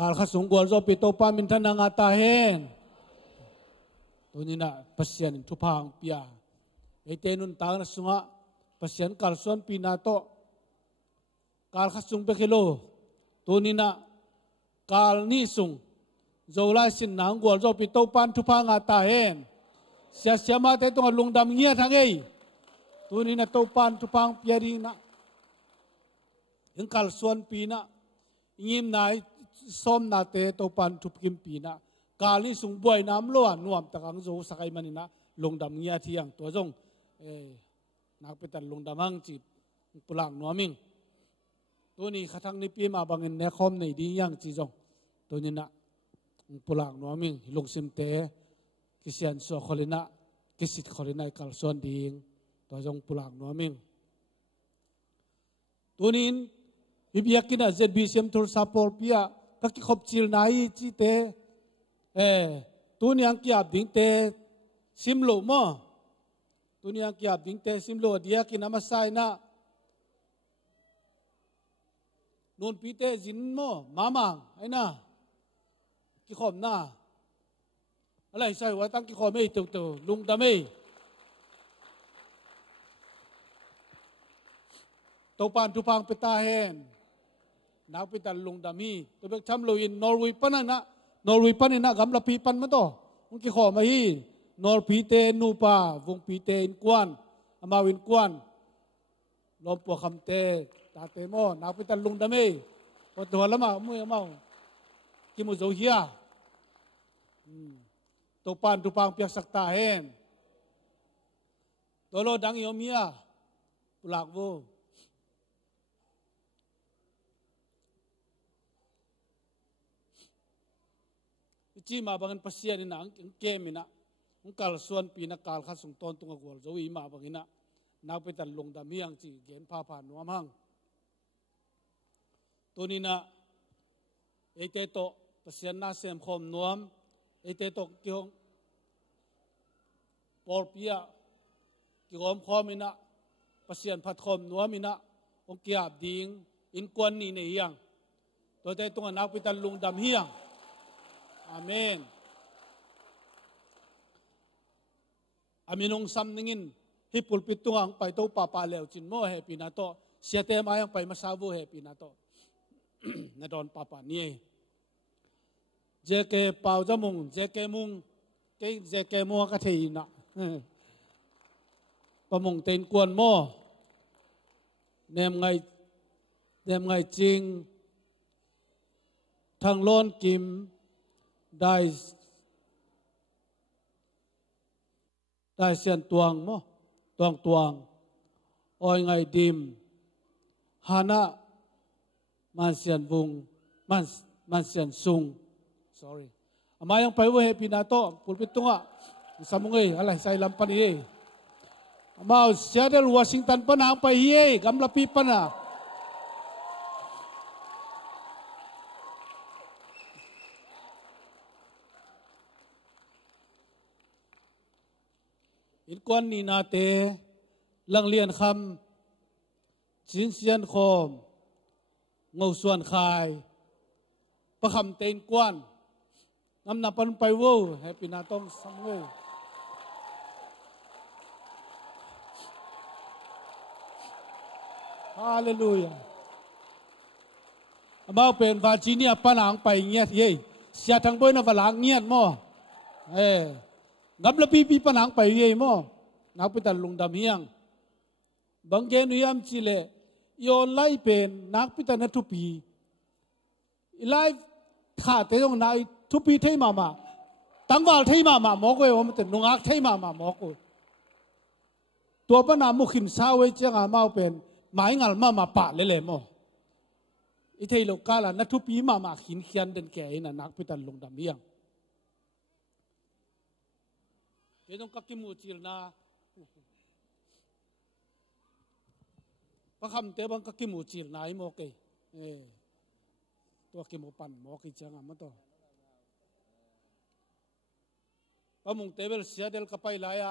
การขัดสงกวลโจปิโตปามินทนางาตาเฮนตัวนี้นะปัสยันทุพังเปียไอเตนุนตางนัสุงะปัสยันการส่วนปีนาโตการขัดสงเบกิโลตัวนี้นะการนิสุงโจลาสินนางกวลโจปิโตปานทุพังอาตาเฮนเสียเสียมาแต่ตัวลุงดำเงียทั้งเอตัวนี้นะโตปานทุพังเปียรีนะยังการส่วนปีนะยิมนายส้มนาเตโตปันทุบกิมปีนะกาลิสุงบวยน้ำล้วนนวมตะกังโจสักไอมันนะลงดำเงียเทียงตัวจงนักไปตัดลงดำมังจีบปลางนัวมิงตัวนี้ขัดทั้งนี้ปีมาบางเงินเนคอมในดียังจีจงตัวนี้นะปลางนัวมิงลงซิมเตกิเซียนสัวคอลินะกิสิตคอลินะกัลส่วนดีตัวจงปลางนัวมิงตัวนี้BIAKPIAK ZBCMTulsa Channel kaki khop chil nai chi te tu niang kiap ding te simlo mo tu niang kiap ding te simlo dia ki namasai na nun pi te jin mo mamang ai na ki khom na alai sai wa tang ki khom ei tu lungdam ei to pan tu pang peta henนักพิจารลงดามีตัวเบิกช้ำลุยนอร์วีปันนะนอร์วีปันนี่นะกำลังปีปันมาต่อมันกี่ข้อมาฮีนอร์พีเตนูปาวงพีเตอินกวนอามาวินกวนลมปวกคำเตตาเตโมนักพิจารลงดามีพอตัวละมาเมื่อมากิมุโซเฮียตัวปานตุปังเปียกสักตาเฮนตัวโลดังยอมียปลากโวจีมาบางปัสยานี่นะเกมินะองค์การส่วนปีนักการขัดส่งตอนตรงกับวัวโจวีมาบางนะนักไปตัดลงดามียงจีเกณฑ์พาผ่านนัวมั่งตัวนี้นะไอเตโตปัสยานาเซมคมนัวมไอเตโตเกี่ยวปอร์ปียเกี่ยวกับคอมินะปัสยานพัดคมนัวมินะองค์กียบดิงอินกวนนี่เนี่ยยังตัวเตโตนักไปตัดลงดามียงอาเมนอามินองซัมนิงินฮิปุลปิตุงังไปโตปาปาเลวจินโมเฮปินาโตเสียเตมายังไปมาซาบูเฮปินาโตนาดอนปาปานี่เจเกปาวจมุงเจเกมุงเจเกมัวกะเทีนะปะมุงเต็นกวนโมเนมไงจริงทางโลนกิมได้เสียนตวงมั้งตวงอ้อยไงดิมฮานะมันเสียนวุงมันเสียนซุง sorry อามายังไปว่าเฮปินาโตปุลปิตุงะสมุงเออะไรใส่ลำปันเออามาเสียเดลวอชิงตันปนางไปเฮกำลังปีปนะอินกวนนี่นาเตลังเลียนคำจินเซียนโคมเงาส่วนคายประคำเตนกวนน้ำหนักปันไปวูแฮปปี้นาต้องสังเวยฮาเลลูยามาเป็นวาจีเนียปนางไปเงียดเย่เสียทางบนน่ะฝรั่งเงียดมั่วงับละปีปนังไปเย่มั่วนักไปตัดลงดำเฮียงบางเกณฑ์นิยมจิเลย้อนไล่เป็นนักไปตัดนัทุปีไล่ขาดแต่ตรงไหนทุปีเทมาตั้งวาลเทมาหมอกเลยว่ามันเป็นนงักเทมาหมอกเลยตัวปนามุขิมซาเวเจ้ามาเป็นหมายงานมาปะเลยมั่วอีเทโลกาลนัทุปีมาหินเขียนเดินแก่น่ะนักไปตัดลงดำเฮียงเดี๋ยวต้องกักกิมูจิลนาประคำเตบังกักกิมูจิลนาไอโมเกตัวกิมูปันโมกิจังอ่ะมันตัวประมุงเตเบลเสียเดลกับไปลายอ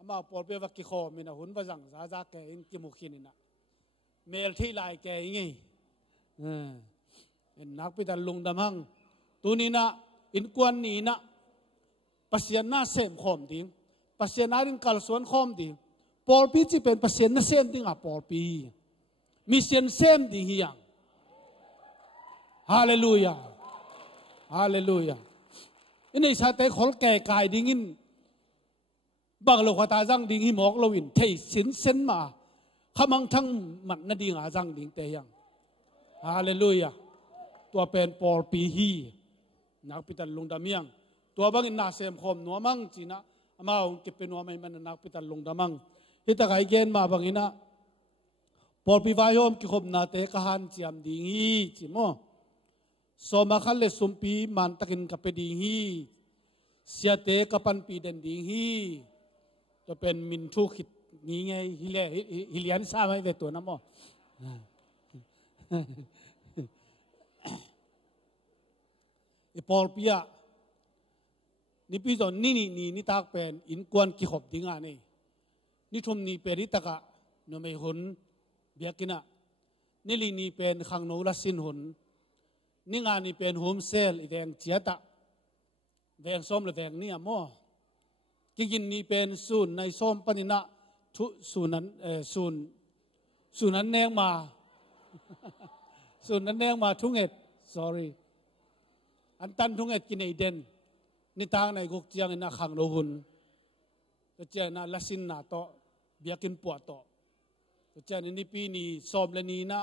ามาปอลเปวักกิโคมินะหุ่นบะจังซาแกอินกิมูขินินะเมลที่ลายแกอย่างงี้ นักพิจารณาลงดำหังตัวนี้นะอินกวนนี้นะปัสยานาเซมคอมดิ้งปัสยานาดินกัลส่วนคอมดิ้งปอลปีจีเป็นปัสยานาเซมดิ้งอ่ะปอลปีมิเซียนเซมดิ้งเฮียงฮาเลลูยาฮาเลลูยาอินในชาติขอลแก่กายดิ้งินบางโลกตาจังดิ้งหิมอกโลวินเทสินเซนมาขมังทั้งมันนาดิ้งอาจังดิ้งเตยังฮาเลลูยาตัวเป็นปอลปีฮีนักพิจารณาลงดำยังตัวบางอินนาเซมคอมนัวมังจีนะมาเอาเก็บเป็นนัวไม่มันนักพิจารณาลงดำมังฮิตาไกเกนมาบางอินะปอลปีวายอมกิคมนาเตกหันจียมดิ้งฮีจีโมสมาคัลเลสุมปีมันตะกินกับเปดิ้งฮีเสียเตกับปันปีเดนดิ้งฮีจะเป็นมินทุขิดงี้ไงฮิเลียนซาไม่เวตัวน้ำมั้งไอปอลปีอะนี่พี่จอนนี่ตากเป็นอินกวนกิขบดิ้งอ่ะนี่ทุ่มนี่เป็นริตกะโนไม่หุนเบียกินะนี่ลีนี่เป็นขังโนลสินหุนนี่งานนี่เป็นโฮมเซลอีแดงเจียตะแดงส้มหรือแดงนี่อ่ะมั้งกินนี่เป็นศูนย์ในส้มปนินะทุศูนย์นั้นศูนย์นั้นแนงมาศูนย์นั้นแนงมาทุ่งเอ็ด sorry อันตันทุ่งเอ็ดกินไอเดนนี่ทางในกุกเจียงน่ะขังโลหุนก็เจียน่ะละสินน่ะโตเบียกินปวดโตก็เจียนี่ปีนี่ส้มและนี่นะ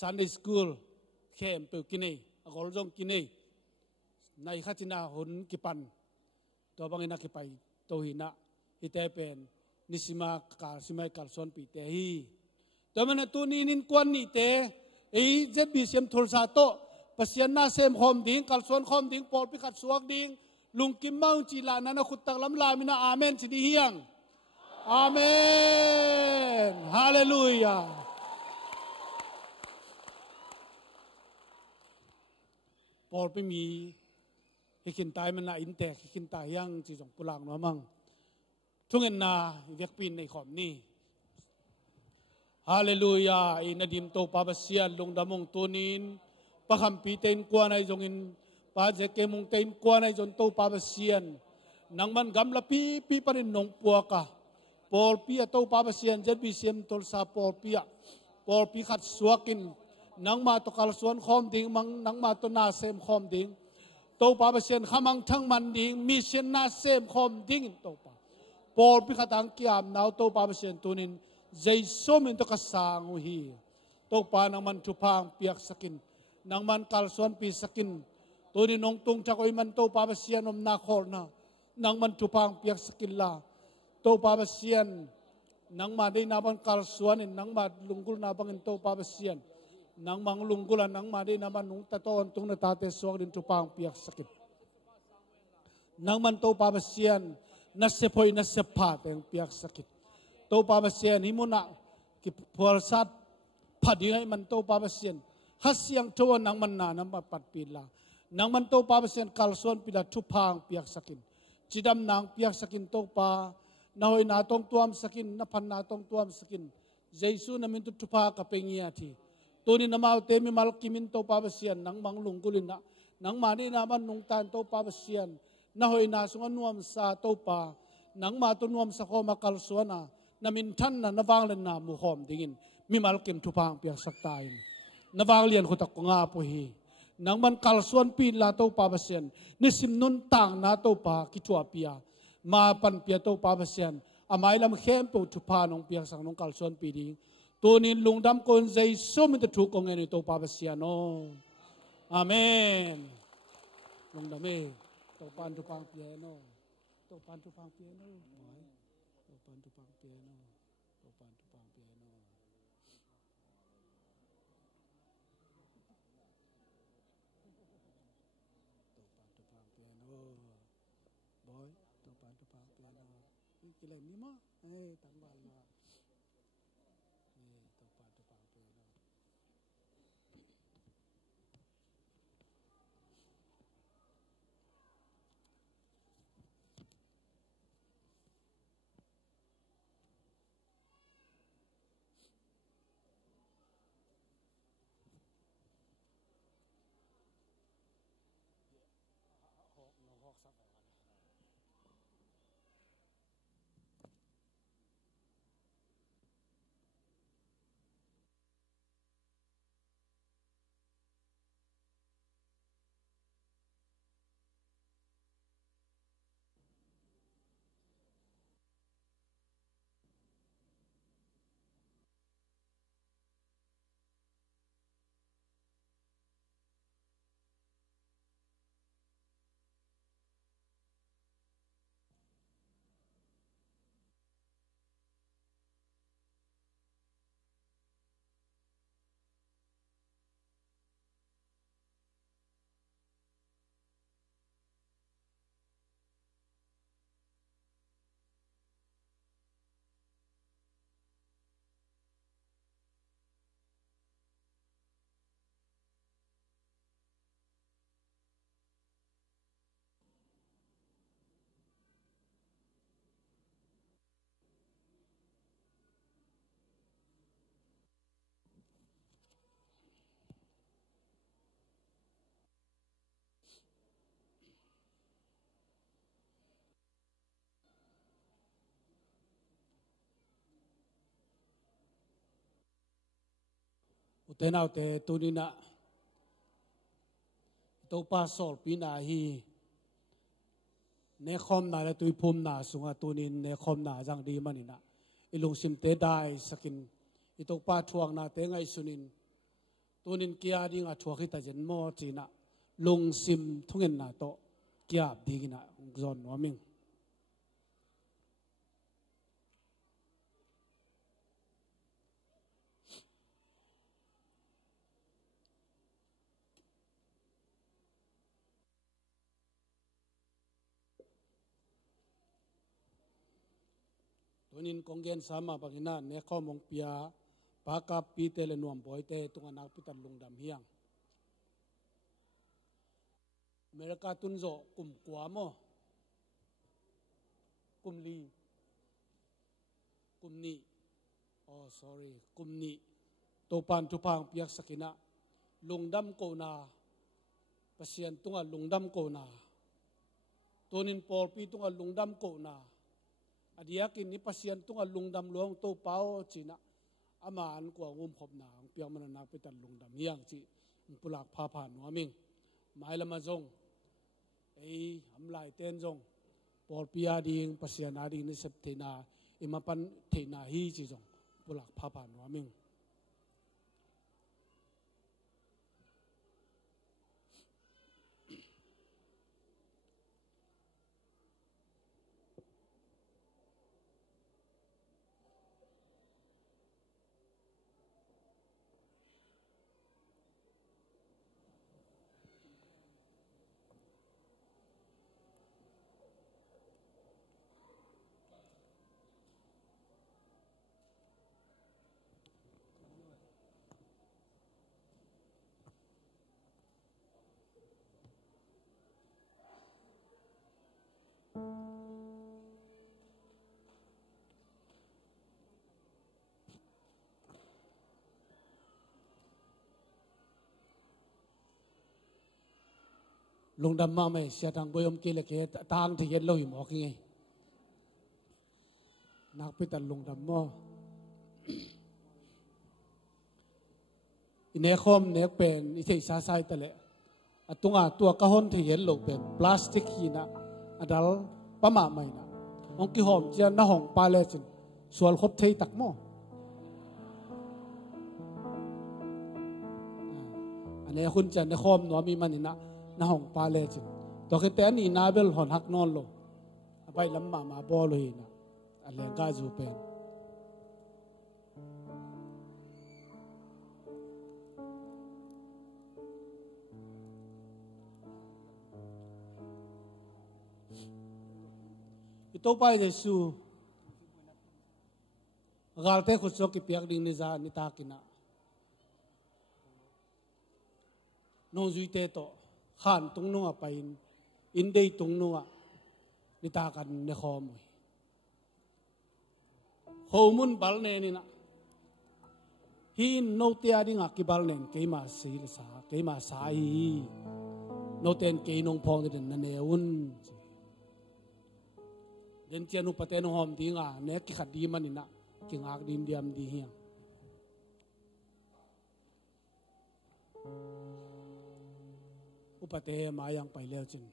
Sunday school เข้มเปิดกินไออกอลจงกินไอในข้าจินาหุนกิปันตัวบางอินักกิไปโตหินะฮิเตเป็นนิสิมาการส่วนปีเตฮีแต่มันตัวนี้นินกวนนี่เตไอZBCM Tulsaโตปัสยานาเซมคอมดิ้งการส่วนคอมดิ้งปอลพิกัดสวกดิ้งลุงกิมมังจีลานันขุดตักลำลามินาอาเมนสิดีเฮียงอาเมนฮาเลลูยาปอลไปมีให้กินตายมันน่าอินแตกให้กินตายยังจีจงปุลังเนาะมั่งทุกเงินนาเวียกปีนในขอมนี่ฮาเลลูยาอินาดิมโตปาบเซียนลงดำมงตัวนินปะคำปีเต็นกว่าในจงอินปาเจเกมงเต็นกว่าในจนโตปาบเซียนนังมันกำละปีปรินนงปัวกะปอลปีโตปาบเซียนZBCM Tulsaปอลปีขัดสวกินนังมาตกาลสวนคอมดิ้งมังนังมาตนาเซมคอมดิ้งโตปาบเซียนขมังทั้งมันดิ้งมิเชนนาเซมคอมดิ้งโตปาปอลพิขัดอังกิยามนาวโตปาบเซียนตัวนินใจส้มอินตกสางอุฮีโตปานังมันทุพังเปียกสกินนังมันกัลสวนปีสกินตัวนี้นงตุงจักอยมันโตปาบเซียนอมนาคอลนะนังมันทุพังเปียกสกินลาโตปาบเซียนนังมาได้นาบันกัลสวนนังมาลุงกุลนาบังโตปาบเซียนนังมังลุงกุลนังมาได้นาบันนุงตะโตนตุงนาตาเตสวกดินทุพังเปียกสกินนังมันโตปาบเซียนนัสเซพอยนัสเซพาเตงเปียกสกิดโตปาบเซียนหิมุนะกิพอลสัตพัดยังไงมันโตปาบเซียนฮัสยังโตนังมันนานังมาปัดปีลานังมันโตปาบเซียนกัลส่วนปีละทุพังเปียกสกินจิดำนางเปียกสกินโตปานาหอยนาตองตัวมสกินนาพันนาตองตัวมสกินเจสุนามินตุทุพากับเปียทีตัวนี้นามาเตมิมัลกิมินโตปาบเซียนนังมังลุงกุลินะนังมาได้นามันนุงตานโตปาบเซียนนาหอยนาสุงนวมซาโตปานังมาตุนวมสะโคมากัลสวนานามินทันนะนวางเลนนามุขอมดิ่งมีมัลกิมทุพังเปียกสักตายนวางเลียนขุตักงาปุฮีนังมันกัลสวนปีลาโตปาบเซียนนิสิมนุนต่างนาโตปากิจัวเปียมาปันเปียโตปาบเซียนอามัยลำเข้มปูทุพานองเปียกสังนองกัลสวนปีดิ่งตัวนี้ลุงดำคนใจส้มจะถูกองเงินโตปาบเซียนโออาเมนลุงดำเอโตปันทุพังเปียโนโตปันทุพังเปียโนโตปันทุพังเปียโนโตปันทุพังเปียโนบอยโตปันทุพังเปียโนนี่กิเลนนี่มั้งตั้งบ้านมาโตปันทุพังเปียโน เตนเอาแต่ตัวนี้นะตัวปาสอลปีนาฮีเนคอมนาและตัวพุ่มนาสุงาตัวนี้เนคอมนาจังดีมันนี่นะอิลุงซิมเตได้สกินอิตัวปาทวงนาเตงไอสุนินตัวนี้เกียดีงาทวกิตาเจนโมจีนะลงซิมทุ่งเงินนาโตเกียบดีกินะจอนวามิงตัวนี้กงเกนสามาบักินะเนคอมงเปียปากาปีเตเลนวมบอยเตตุงนักพิตันลุงดำเฮียงอเมริกาตุนโจกุมกัวโมกุมลีกุมนีsorry กุมนีตัวปันทุพังเปียกสกินะลุงดำโกนาเปเซียนตุงลุงดำโกนาตัวนี้ปอลปีตุงลุงดำโกนาอดียกินนี่เปเซียนตุงลุงดำหลวงตัวเป้าจีนะอามาอันกว่างุมขบหนาเปียกมันนักพิตันลุงดำเฮียงจีปุลักพาผ่านหัวมิงหมายละมาจงไอ้ทำลายเต้นจงปอลปีอาดิงปัสยานาดิงนี่เสพเทนาอิมาปันเทนาฮีจีจงปุลักพาผ่านหัวมิงลุงดำมาไม่เสียทางบอยมเกลเกตางที่เย็นเราหิมออกยังไงนักพิตันลุงดำมาอินเนคอมเนคเป็นอิเทศาไซต์เลยตัวกระหอนที่เย็นเราเป็นพลาสติกหินะอันดัลประมาไม่นะองค์กิหอมเจ้าหน้าห้องปาเลจินส่วนครบเทตักโมอันนี้คุณจะในคอมหนูมีมันนี่นะน้าห้องปาเลจินตัวคิดแต่นี่นาเบลหอนหักนอนโลไปลำมาบอลเลยนะอะไรก็จูเป็นตัวไปเดซูกาลเตขุดโซกิเปียกดิ่งนิจานิตากินะน้องจุยเตโตข้านตรงนู้นไปอินเดียตรงนู้นนิตากันในคอมวยโฮมุนบัลเนนี่นะฮินโนเตียดิ่งกิบัลเนนเกมาสีลสาเกมาสายโนเตนเกนงพองเดินนันเนวุนเดินเจียนุปเตนหอมดิ่งเนกิขัดดีมันนี่นะกิงอักดิมเดียมดีเฮียงอุปเตมายังไปแล้วจริง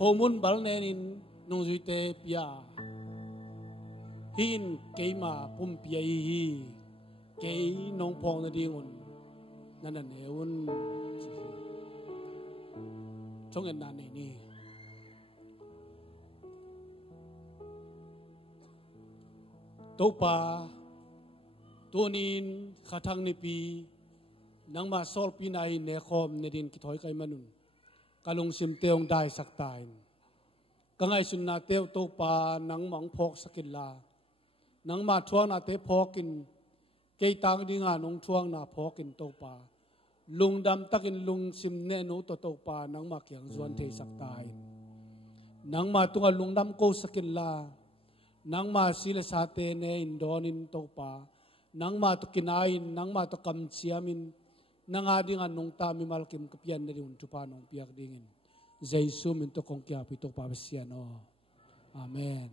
โฮมุนบัลเนนินนงจุยเตปียหินเกมาปุ่มปียฮีเกยนงพองนาดีงุนนั่นเนวุนช่องเงินนานนี่ตัวป่าตัวนินขัดทางนิปี nang ma sol pinai ne khom ne din ki thoi kai manun kalung sim teong dai sak tain kangai sun na teu to pa nang mong phok sakin la nang ma thuang na te phokin ke tang dinga nong thuang na phokin to pa lungdam takin lung sim ne no to pa nang ma kyang zuan thei sak tain nang ma tunga lungdam ko sakin la nang ma sila sa te ne indonin to pa nang ma to kinain nang ma to kam chiamin nang ading anong tami malkim kapian na rin tupa nong piyak dingin Jesu min to kong kya pito pa siyan amen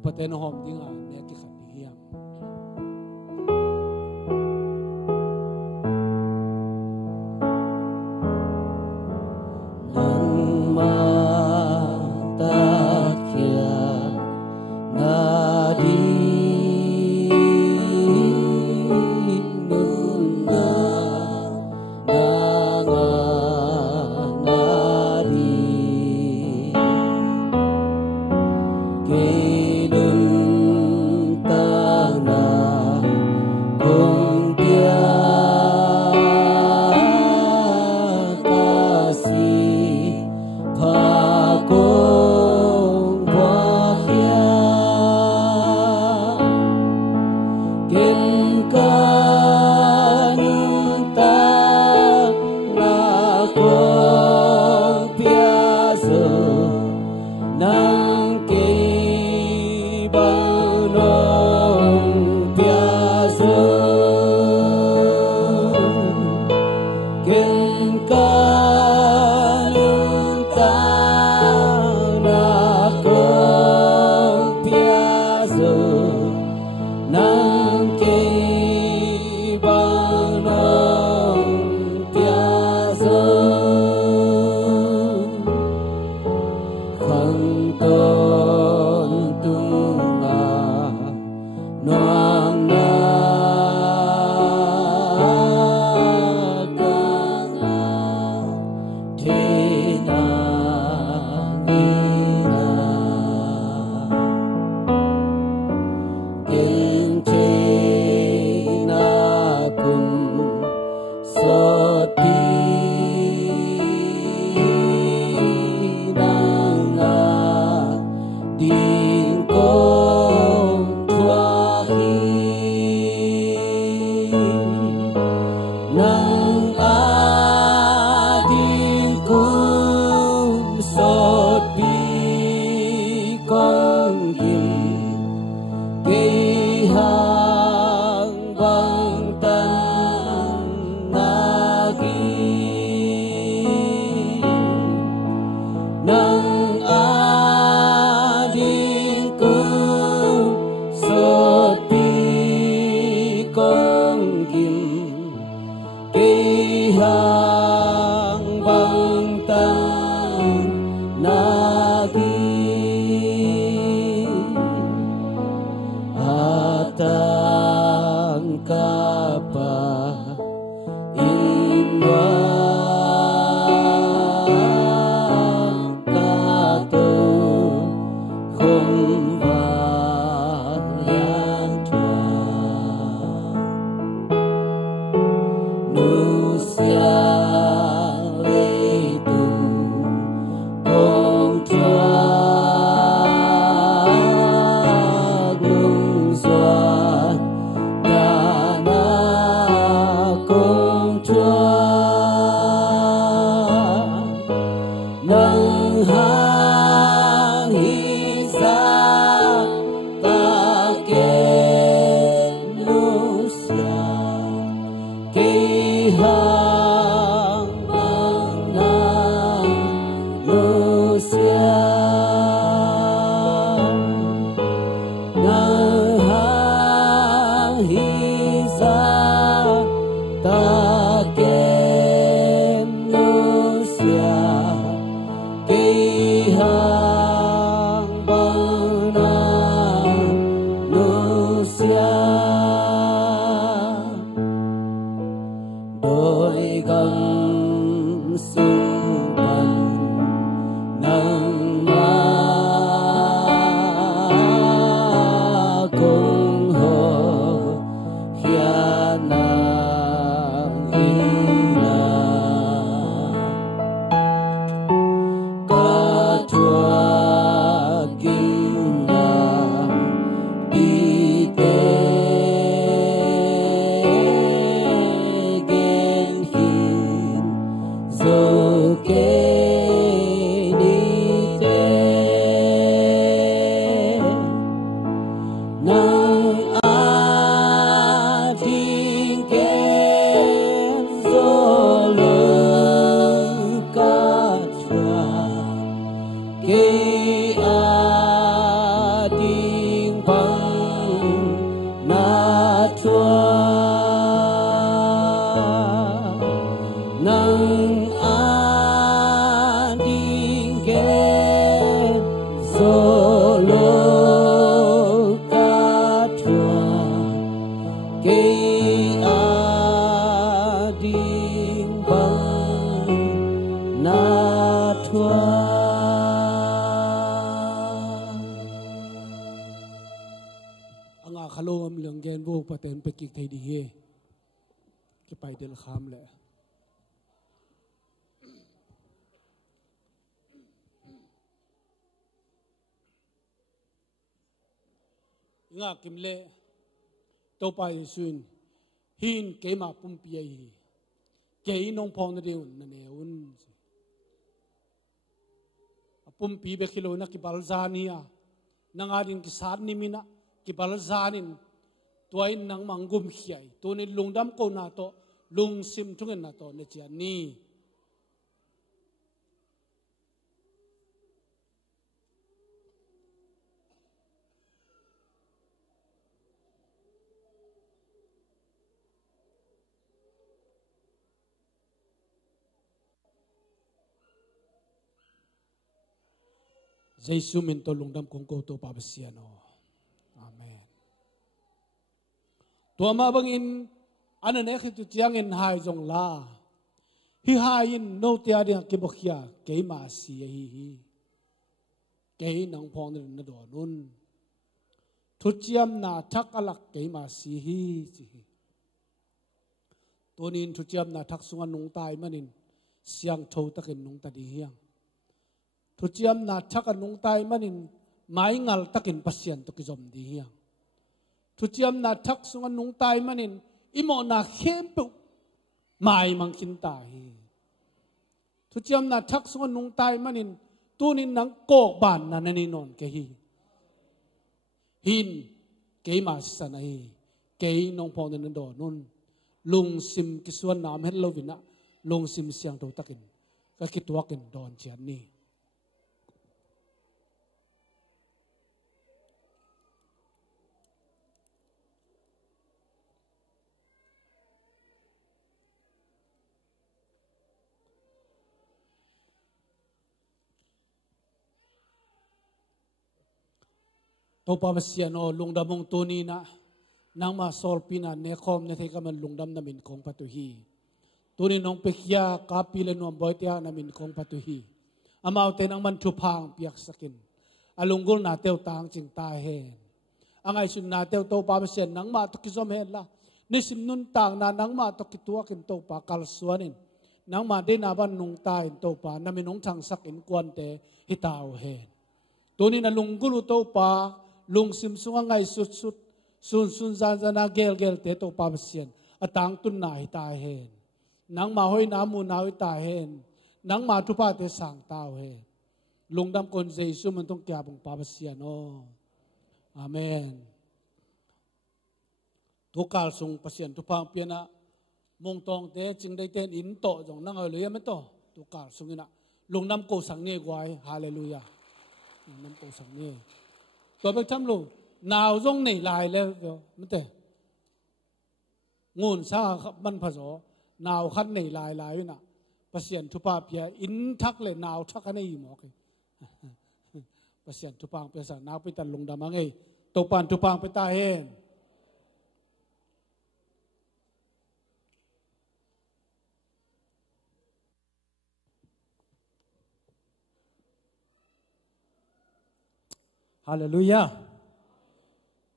upaten hom dinga ne ki khatiham nang ma ta kya na di Nang thua anga khalo am leng gen bu paten pe ki thei di he ki pai del kham le nga kim le to pa yusun hin ke ma pum pi ai ke nong phong na deun na ne un pum pi be kilo na ki balzania nanga din ki sat ni mina ki balzanin tuain nang mangum khiai to ni lungdam ko na to lung sim thungen na to ne chia ni Jesu min to lungdam kong ko to pabasiano. Amen. Tua ma bang in anan ek tu tiang in hai jong la. Hi hai in no tia dia ke bokhia ke ma si hi. Ke nang phong na do nun. Thu chiam na thak alak ke ma si hi chi. Tonin thu chiam na thak sunga nung tai manin siang tho takin nung ta di hiang. Thu chiam na thak anung tai manin mai ngal takin pasien to ki zom di hiang. Thu chiam na thak sunga nung tai manin imo na khem pu mai mang kin ta hi. Thu chiam na thak sunga nung tai manin tunin nang kok ban na nanin non ke hi. Hin ke ma sana hi ke nong phong den do nun lung sim ki suan nam het lovina lung sim siang to takin ka ki tuakin don chian ni. Topa masiano lungdamong tuni na nang ma solpina nekom ne theka man lungdam namin kong patuhi tuni nong pekya kapila no boitia namin kong patuhi amau te nang man thuphang piak sakin alungul na teu tang ching ta hen angai sun na teu topa masian nang ma to kizom hen la nisim nun tang na nang ma to kitua kin topa kal suanin nang ma de na ban nung ta in topa namin nong thang sak in kwan te hitao hen tuni na lungulu topa lung sim sunga ngai sut sut sun sun zan zana gel gel te to pa pasien atang tun nai ta hen nang ma hoi na mu na hoi ta hen nang ma tu pa te sang tao he lungdam kon jesu man tong kya bong pa pasien o amen tu kal sung pasien tu pang piana mong tong te ching dai ten in to jong nang oi le me to tu kal sung ina lungdam ko sang ne gwai hallelujah lungdam ko sang neตัวไปทำลูนาวจงในลายแล้วเดี๋ยวมันแต่งูนซามันผสมนาวคันในลายไว้น่ะประเสียนทุปาเปียอินทักเลยนาวทักกันในหมอกประเสียนทุปางเปียสานาวไปตันลงดามังไงตัวปานทุปางไปตาเฮนฮาเลลูยา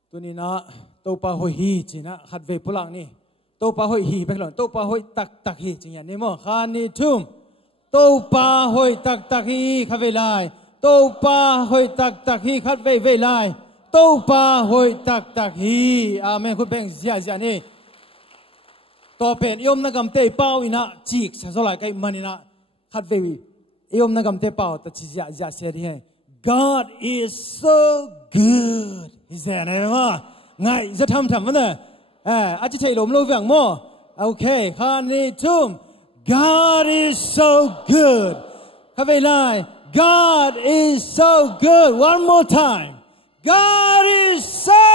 ตัวนี้นะตัวปะหอยฮีจีนะขัดเวพุลังนี่ตัวปะหอยฮีไปก่อนตัวปะหอยตักฮีจริงอย่างนี้มั้งคานิทุ่มตัวปะหอยตักฮีขัดเวลายตัวปะหอยตักฮีขัดเวลายตัวปะหอยตักฮีอาเมนคุณเป็นเสียนี่ตัวเป็นยมนักกำเตะเป้าอินะจีกเสียสลายไก่มันอินะขัดเวยมนักกำเตะเป้าแต่จีจะเสียดีให้God is so good. Is that right? Ngayจะทำมันเนี่ยอาจจะใช้ลมลมอย่างมั่วโอเคคานิทุ่ม God is so good ข้าไปไล่ God is so good. One more time. God is so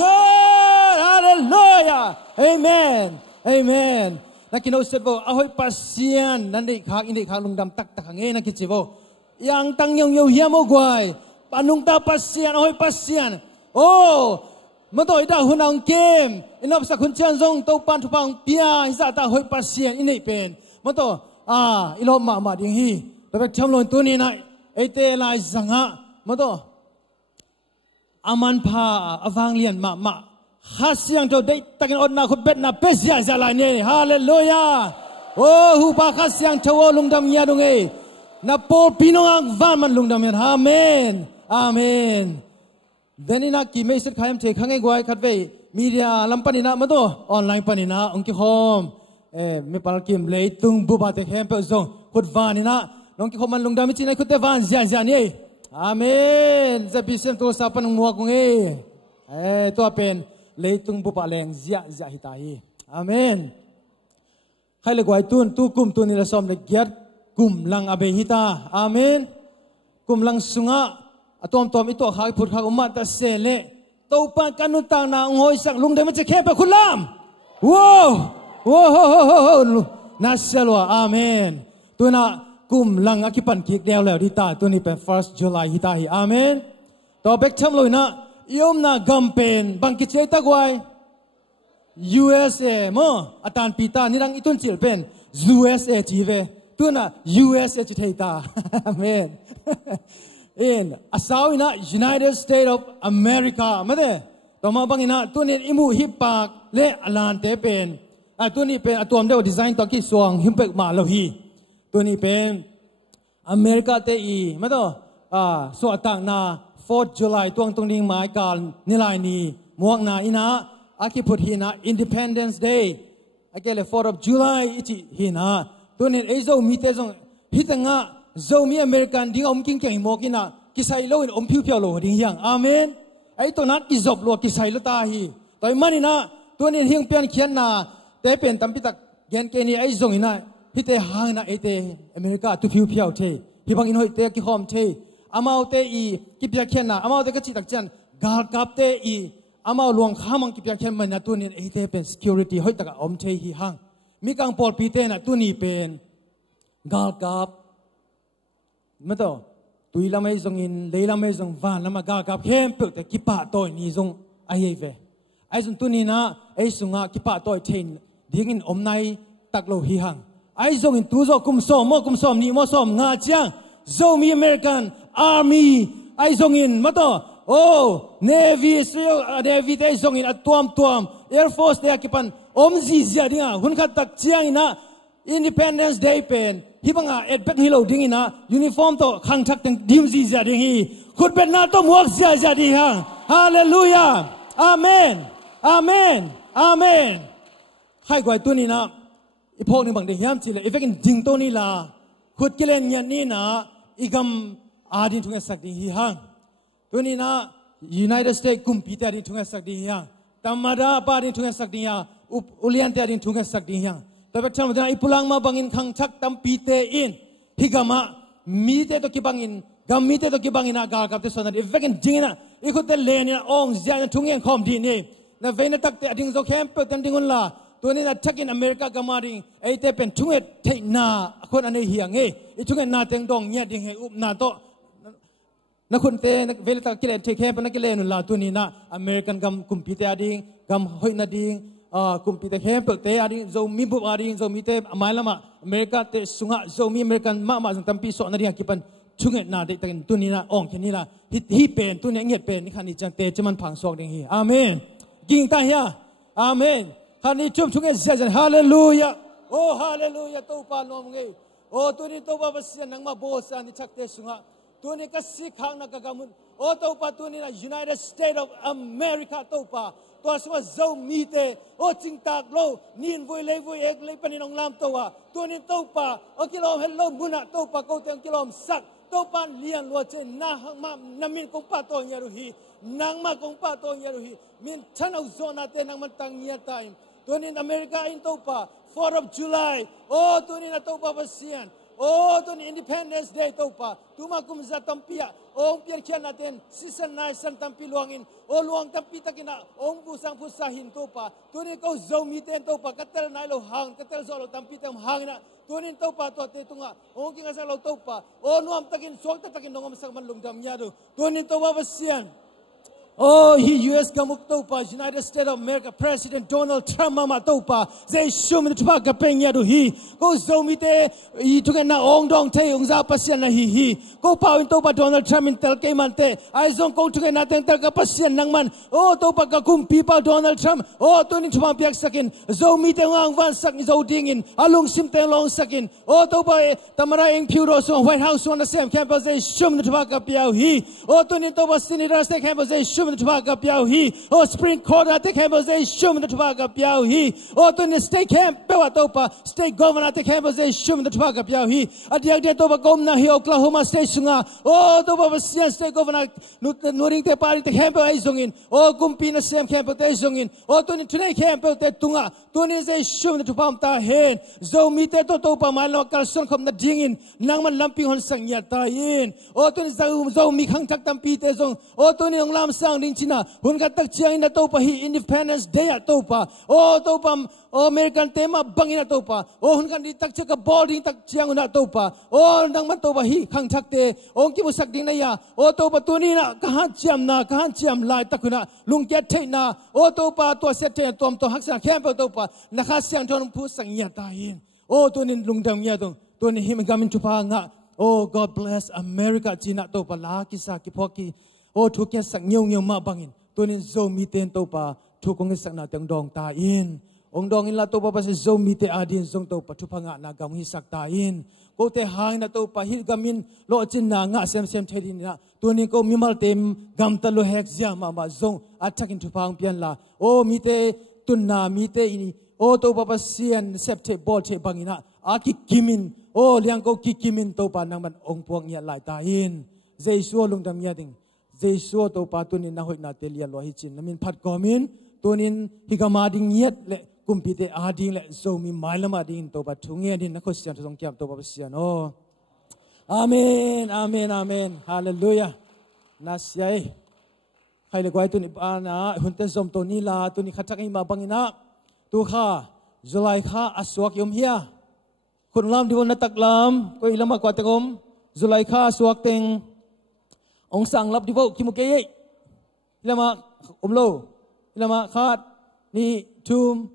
good. Hallelujah. Amen. Amen. นักกินเอาเสร็จบ่เอาให้ปัสเซียนนั่นได้ข้างอินได้ข้างลุงดำตักเงี้ยนักกินเจ็บบ่yang tang yang yo hiam o guai panung ta pasien oi pasien oh matoi da hunang kem inop sa kun chen zong to pan thupang pia isa ta hoi pasien inei pen mato ilo ma ding hi แต่แบบทำลอยตัวนี้นะไอเตลายสังหะมาตัวอามันพาอวังเลียนมาฮัสยังตัวได้ตักนอดนาคุดเบ็ดนาเปสยาจะลายเนี่ยฮาเลลูยาโอ้หูปาฮัสยังทัวลุงดำยาดงเอนาโปปีนองวันมันลุงดำยาอาเมนอาเมนเดนี่นักกิไม่สุดขายมเทขังไอ้กวยขัดไปมีเดียลำปันินะมาตัวออนไลน์ปันินะองค์กิโฮมไม่ปาลกิมเลยตุงบุบาเตเข้มเปิลซงขุดวานินะน้องกิโฮมันลุงดำมิจินัยขุดเตวานเสียนี่อาเมนจะพิเศษตัวสาปันมัวกงเอตัวเป็นเลยตุงบุบาแรงเสียหิตาฮีอาเมนใครเลยกวยตุนตุกุมตุนิละสอมเลยเกียรกุมลังอเบหิตาอาเมนกุมลังสุงะตัวมิตัวขายผุดขายอุมาตเสเลตัวปานกันุตางนางหอยสักลุงเดมันจะแค่ไปคุณลามว้าวน่าเสียลวะอาเมนตัวน่ะกุมลังอคิปันคิกเดียวแล้วดิตาตัวนี้เป็น 1 July ฮิตาฮิอาเมนตัวเบกชัมลอยนะยมน่ะกัมเป็นบังกิเจตะกวย USA มั้งอาจารย์ปีตานี่รังอิตุนจิลเป็น USA จีเวตัวน่ะ USA จิเทตาอาเมนin asawina United States of America มาเด้ต่อมาบางอินะตัวนี้อิมูฮิปากเละอลานเตเป็นตัวนี้เป็นตัวเดียวดีไซน์ตัวที่สว่างหิมเปกมาโลฮีตัวนี้เป็นอเมริกาเตอีมาเด้สวดต่างนา 4 July ตรงนี้หมายการนิลายนี้มวงนาอินะอาคิพุทธินะ Independence Day อาเกเล 4 of July อิจิหินะตัวนี้ไอโซมีเตซงฮิตังะโจมีอเมริกันดิ้งอมกิ้งเก่งโมกินะกิไซโลอินอมพิวพิวโลดิ้งยังอาเมนไอตัวนั้นกิจบโลกิไซโลตาฮีต่อยมันนี่นะตัวนี้เฮียงเปียนเขียนนะแต่เป็นตั้มพิตักเกนเกนี่ไอโจนี่นะฮิเตหางนะไอเตอเมริกาตุพิวพิวเทฮิบังอินหอยเตกิฮอมเทอามาเตอีกิเปียเขียนนะอามาเตก็จิตักจันกาลกับเตอีอามาหลวงข้ามังกิเปียเขียนมันนะตัวนี้ไอเตเป็น security หอยตะกอมเทฮิหางมีกังปอลปีเตนะตัวนี้เป็นกาลกับมาต่อตุยละไม่ทรงอินเลยละไม่ทรงฟันละมากากับเข้มเปิดแต่กิปะตัวนี้ทรงไอเวไอส่วนตัวนี้นะไอส่งกิปะตัวเทนดิ้งอินอมในตักโลหิหังไอส่งอินตัวจกุมสอมกุมสอมนี่มอสอมงาเจียงโจมีอเมริกันอาร์มีไอส่งอินมาต่อโอ้เนวีซีเนวีไอส่งอินตัวมเอร์ฟอร์สเดียกิปันอมซีเจียดิ้งอ่ะหุ่นขัดตักเจียงอินะ Independence Day เป็นฮิบังอาเอ็ดเป็ดฮิโลดิ้งอินะยูนิฟอร์มโตขังทักตั้งดิมซีเจียดิ้งฮีขุดเป็นนาโตมวกเจียดิ้งฮะฮาเลลูยาอาเมนอาเมนอาเมนใครกว่าตัวนี้นะอีพวกนี้บางเดียมจิเลยอีเฟกินดิ้งตัวนี้ละขุดกิเลนยันนี่นะอีกำอาดินทุกสักดิ้งฮีฮะตัวนี้นะ United States กุมพิตาดินทุกสักดิ้งฮะธรรมดาปาดินทุกสักดิ้งฮะอุเลียนเตดินทุกสักดิ้งฮะแต่เป็นชาวบ้านอีพลังมาบังอินขังชักตั้มปีเตอินฮิกามามีเตตัวกิบังอินกามีเตตัวกิบังอินอากาศกับเตสวนนั้นอีเวกันจริงนะอีคนเตเลนี่องเสียนทุ่งเงินคอมดีนี่นะเวนัตักเตอดิ้งโซเข้มเปิดตันดิ้งคนละตัวนี้นะชักอินอเมริกากามาดิ้งไอเตเป็นทุ่งเงินเทน่าคนอันนี้เหียงอีทุ่งเงินนาเต็งดองเนี่ยดิ้งให้อุบนาโตนักคนเตนักเวลตักกิเลนเทเข้มเป็นนักกิเลนนั่นละตัวนี้นะอเมริกันกำกุมพิเตอดิ้งกำหอยนาดิ้งกุมพิเตเข้มเปิดเตอดิ้งโจมีบุบอดิ้งโจมีเตอมาละมาอเมริกาเตสุงะโจมีอเมริกันมาจังตั้มปีโซนาดิ้งกิปันช่วงนาเด็กแต่ตัวนี้นะอ่องแค่นี้ละฮิเป็นตัวนี้เงียบเป็นนี่ขันนี้จังเตจะมันผังสวกดิ่งฮีอาเมนกิ่งตาเฮียอาเมนขันนี้จุ่มช่วงเสียจันฮาเลลูยาโอ้ฮาเลลูยาตัวปานลมเงยโอ้ตัวนี้ตัวบ้าเสียนังมาโบสันนี่ชักเตสุงะตัวนี้ก็สิขังนักกามุนโอ้ตัวปาตัวนี้นะ United States of America ตัวปาตัวสว่าเจ้ามีเตโอ้จิงตากโลนินวยเลยเอกเลยปนินองลามตัวนี้ตัวปาโอ้กิโลเฮลโลมุนะตัวปาโกเตงกิโลมสักตัวปานเลียนลัวเจน่าหังมานามินกงป้าตัวเยรุฮีนางมากงป้าตัวเยรุฮีมินฉันเอาโซนาเตนางมันตังเยียตายตัวนี้อเมริกาอินตัวปา 4 of July โอ้ตัวนี้นะตัวปาเซียนโอ้ตัวนี้ Independence Day ตัวปาตัวมากุมจัดตัมปีอะโอ้เพียงแค่นาเตนซีซันนายสันตัมปีลวงอินโอ้ลวงตัมปีตะกินะโอ้ผู้สังผู้สาหินตัวปาตัวนี้เขาโจมีเตนตัวปากัตเตลนายโลหางกัตเตลโซโลตัมปีเต็มหางนะตัวนี้ตัวปาตัวเตตุงะโอ้กิงอาศัยเราตัวปาโอ้นวมตะกินสวงตะกินนองมันสักมันลุงดำยาดูตัวนี้ตัวว่าเสียน Oh, he U.S. gamuk topa, United States of America President Donald Trump mama topa, zay shum na tupa kapeng ya do hi, go zomite I tuken na ong dong te ong za pasyan na hi, go pawin topa Donald Trump in tel kay mante, ay zong go tuken natin tel kapasyan nang man, oh topa kakumpi pa Donald Trump, oh tunin tupa piyak sakin, zomite ang van sak ni zodingin, along simte long sakin, oh topa tamaraing puro so White House on the same campus zay shum na tupa kapiyaw hi, oh tunin topa Senator State campus zay shum na tupa kapiyaw hi, oh Supreme Court ate campus zay shum na tupa kapiyaw hi, oh tunin state camp pewa topa state governor ate campus zay shum na tupa kapiyaw hi, at yak de topa gom na hi Oklahoma State sunga, oh topa basiyan state governor nuring te pari te campus ay zongin, oh kumpi na same campus te zongin, oh tunin tunay campus te tunga, tunin zay shum na tupa amta hen, zomi te to topa malo kalson kom na dingin, nang man lamping hon sang yatayin, oh tunin zomi khang tak tampi te zong, oh tunin ang lam sang ding china, hun ka tak chiang na topa hi Independence Day at topa, oh topa oh American tema bangin na topa, oh hun kan di tak chaka boarding tak chiang na topa, oh nang man topa hi khang tak te, oh kibusak ding na ya, oh topa tunin na kahan chiam lai takuna, lungket te na, oh topa to set te tom to haksan camp topa, nakasyang ton pu sang yatayin, oh tunin lungdam ya tong, tunin him gamin tupa nga, oh God bless America china topa la kisa kipoki, oh thuke sak nyong ma bangin, tunin zomi ten topa thukong sak na teng dong ta in, ong dong in la topa pas zomi te adin zong topa thupanga na gam hi sak ta in, ko te hang na topa hil gamin lo chin na nga sem thedin na, tunin ko mimal tem gam ta lo hek zia ma zong atakin thupang pian la, oh mi te tunna mi te ini, oh topa pasian septe bol che bangina aki kimin, oh liang ko kikimin topa nang man ong puang ya lai ta in, zai suo lungdam ya ding, zai suo topa tunin na hoi na telia lo hi chin namin phat komin, tunin higamading yet le kumpite ading le zomi mailama ding topa thunge din na Christian thong kyam topa pasian, oh amen amen amen hallelujah nasyai khai le kwai tuni pa na hunte zom to ni la tuni khatak ma bangina tu kha July kha aswak yom hia kun lam di na taklam ko ilama kwa takom July kha aswak teng ong sang lap di bo kimukeye ilama umlo ilama khat ni tum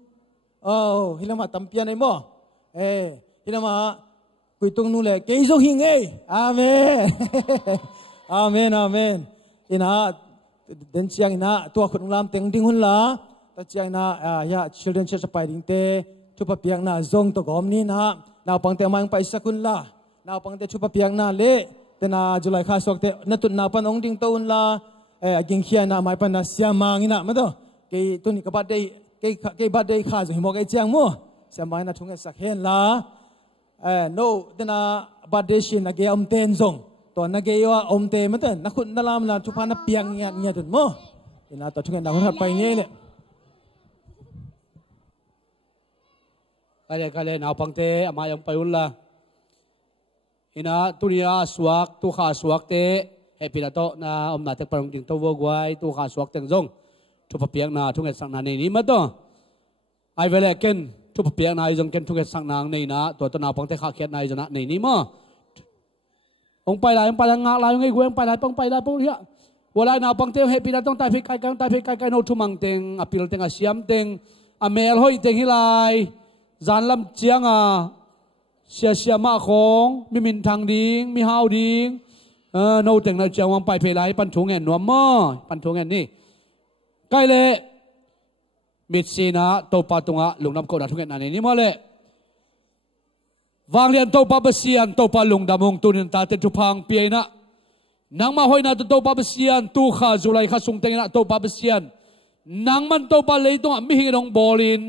oh ilama tampian ai mo ilama kuitung nu le ke zo hing amen amen amen ina den chiang ina to khun lam teng ding hun la ta chiang na ya children church pai ding te thupa piang na zong to gom ni na naw pang te mang pai sakun la naw pang te thupa piang na le te na July kha sok te na tun na pan ong ding to un la aging khia na mai pan na sia mang ina ma do ke tun ka bat dei ke bat dei kha zo hi mo ke chiang mo sia mai na thung sak hen la no te na bat dei shin na ge om ten zong to na ge yo om te ma ten na khun na lam la thu pa na piang nya tun mo ina to thung na hun hat pai nge le kale naw pangte ama yang payun la ina tunia suak tu kha suak te happy na to na om na te parong ding to wo gwai tu kha suak teng zong thu pa piang na thung sang na nei ni ma to ai vele ken thu pa piang na ai zong ken thung sang nang nei na to naw pangte kha khet na ai jana nei ni mo ong pai lai nga lai ngai gweng pai lai pang pai lai pong hia walai naw pangte happy na tong tai kai no thumang teng apil teng asiam teng amel hoi teng hilai zan lam chiang sia ma khong mi min thang ding mi hau ding no teng na chiang wang pai phe lai pan thung en nuam mo pan thung en ni kai le mit sina to pa tunga lungnam ko na thung en ani ni mo le wang lian to pa basian to pa lungdamung tunin ta te thupang pi na nang ma hoi na to pa basian tu kha Julai kha sung teng na to pa basian nang man to pa leitung mi hingong bolin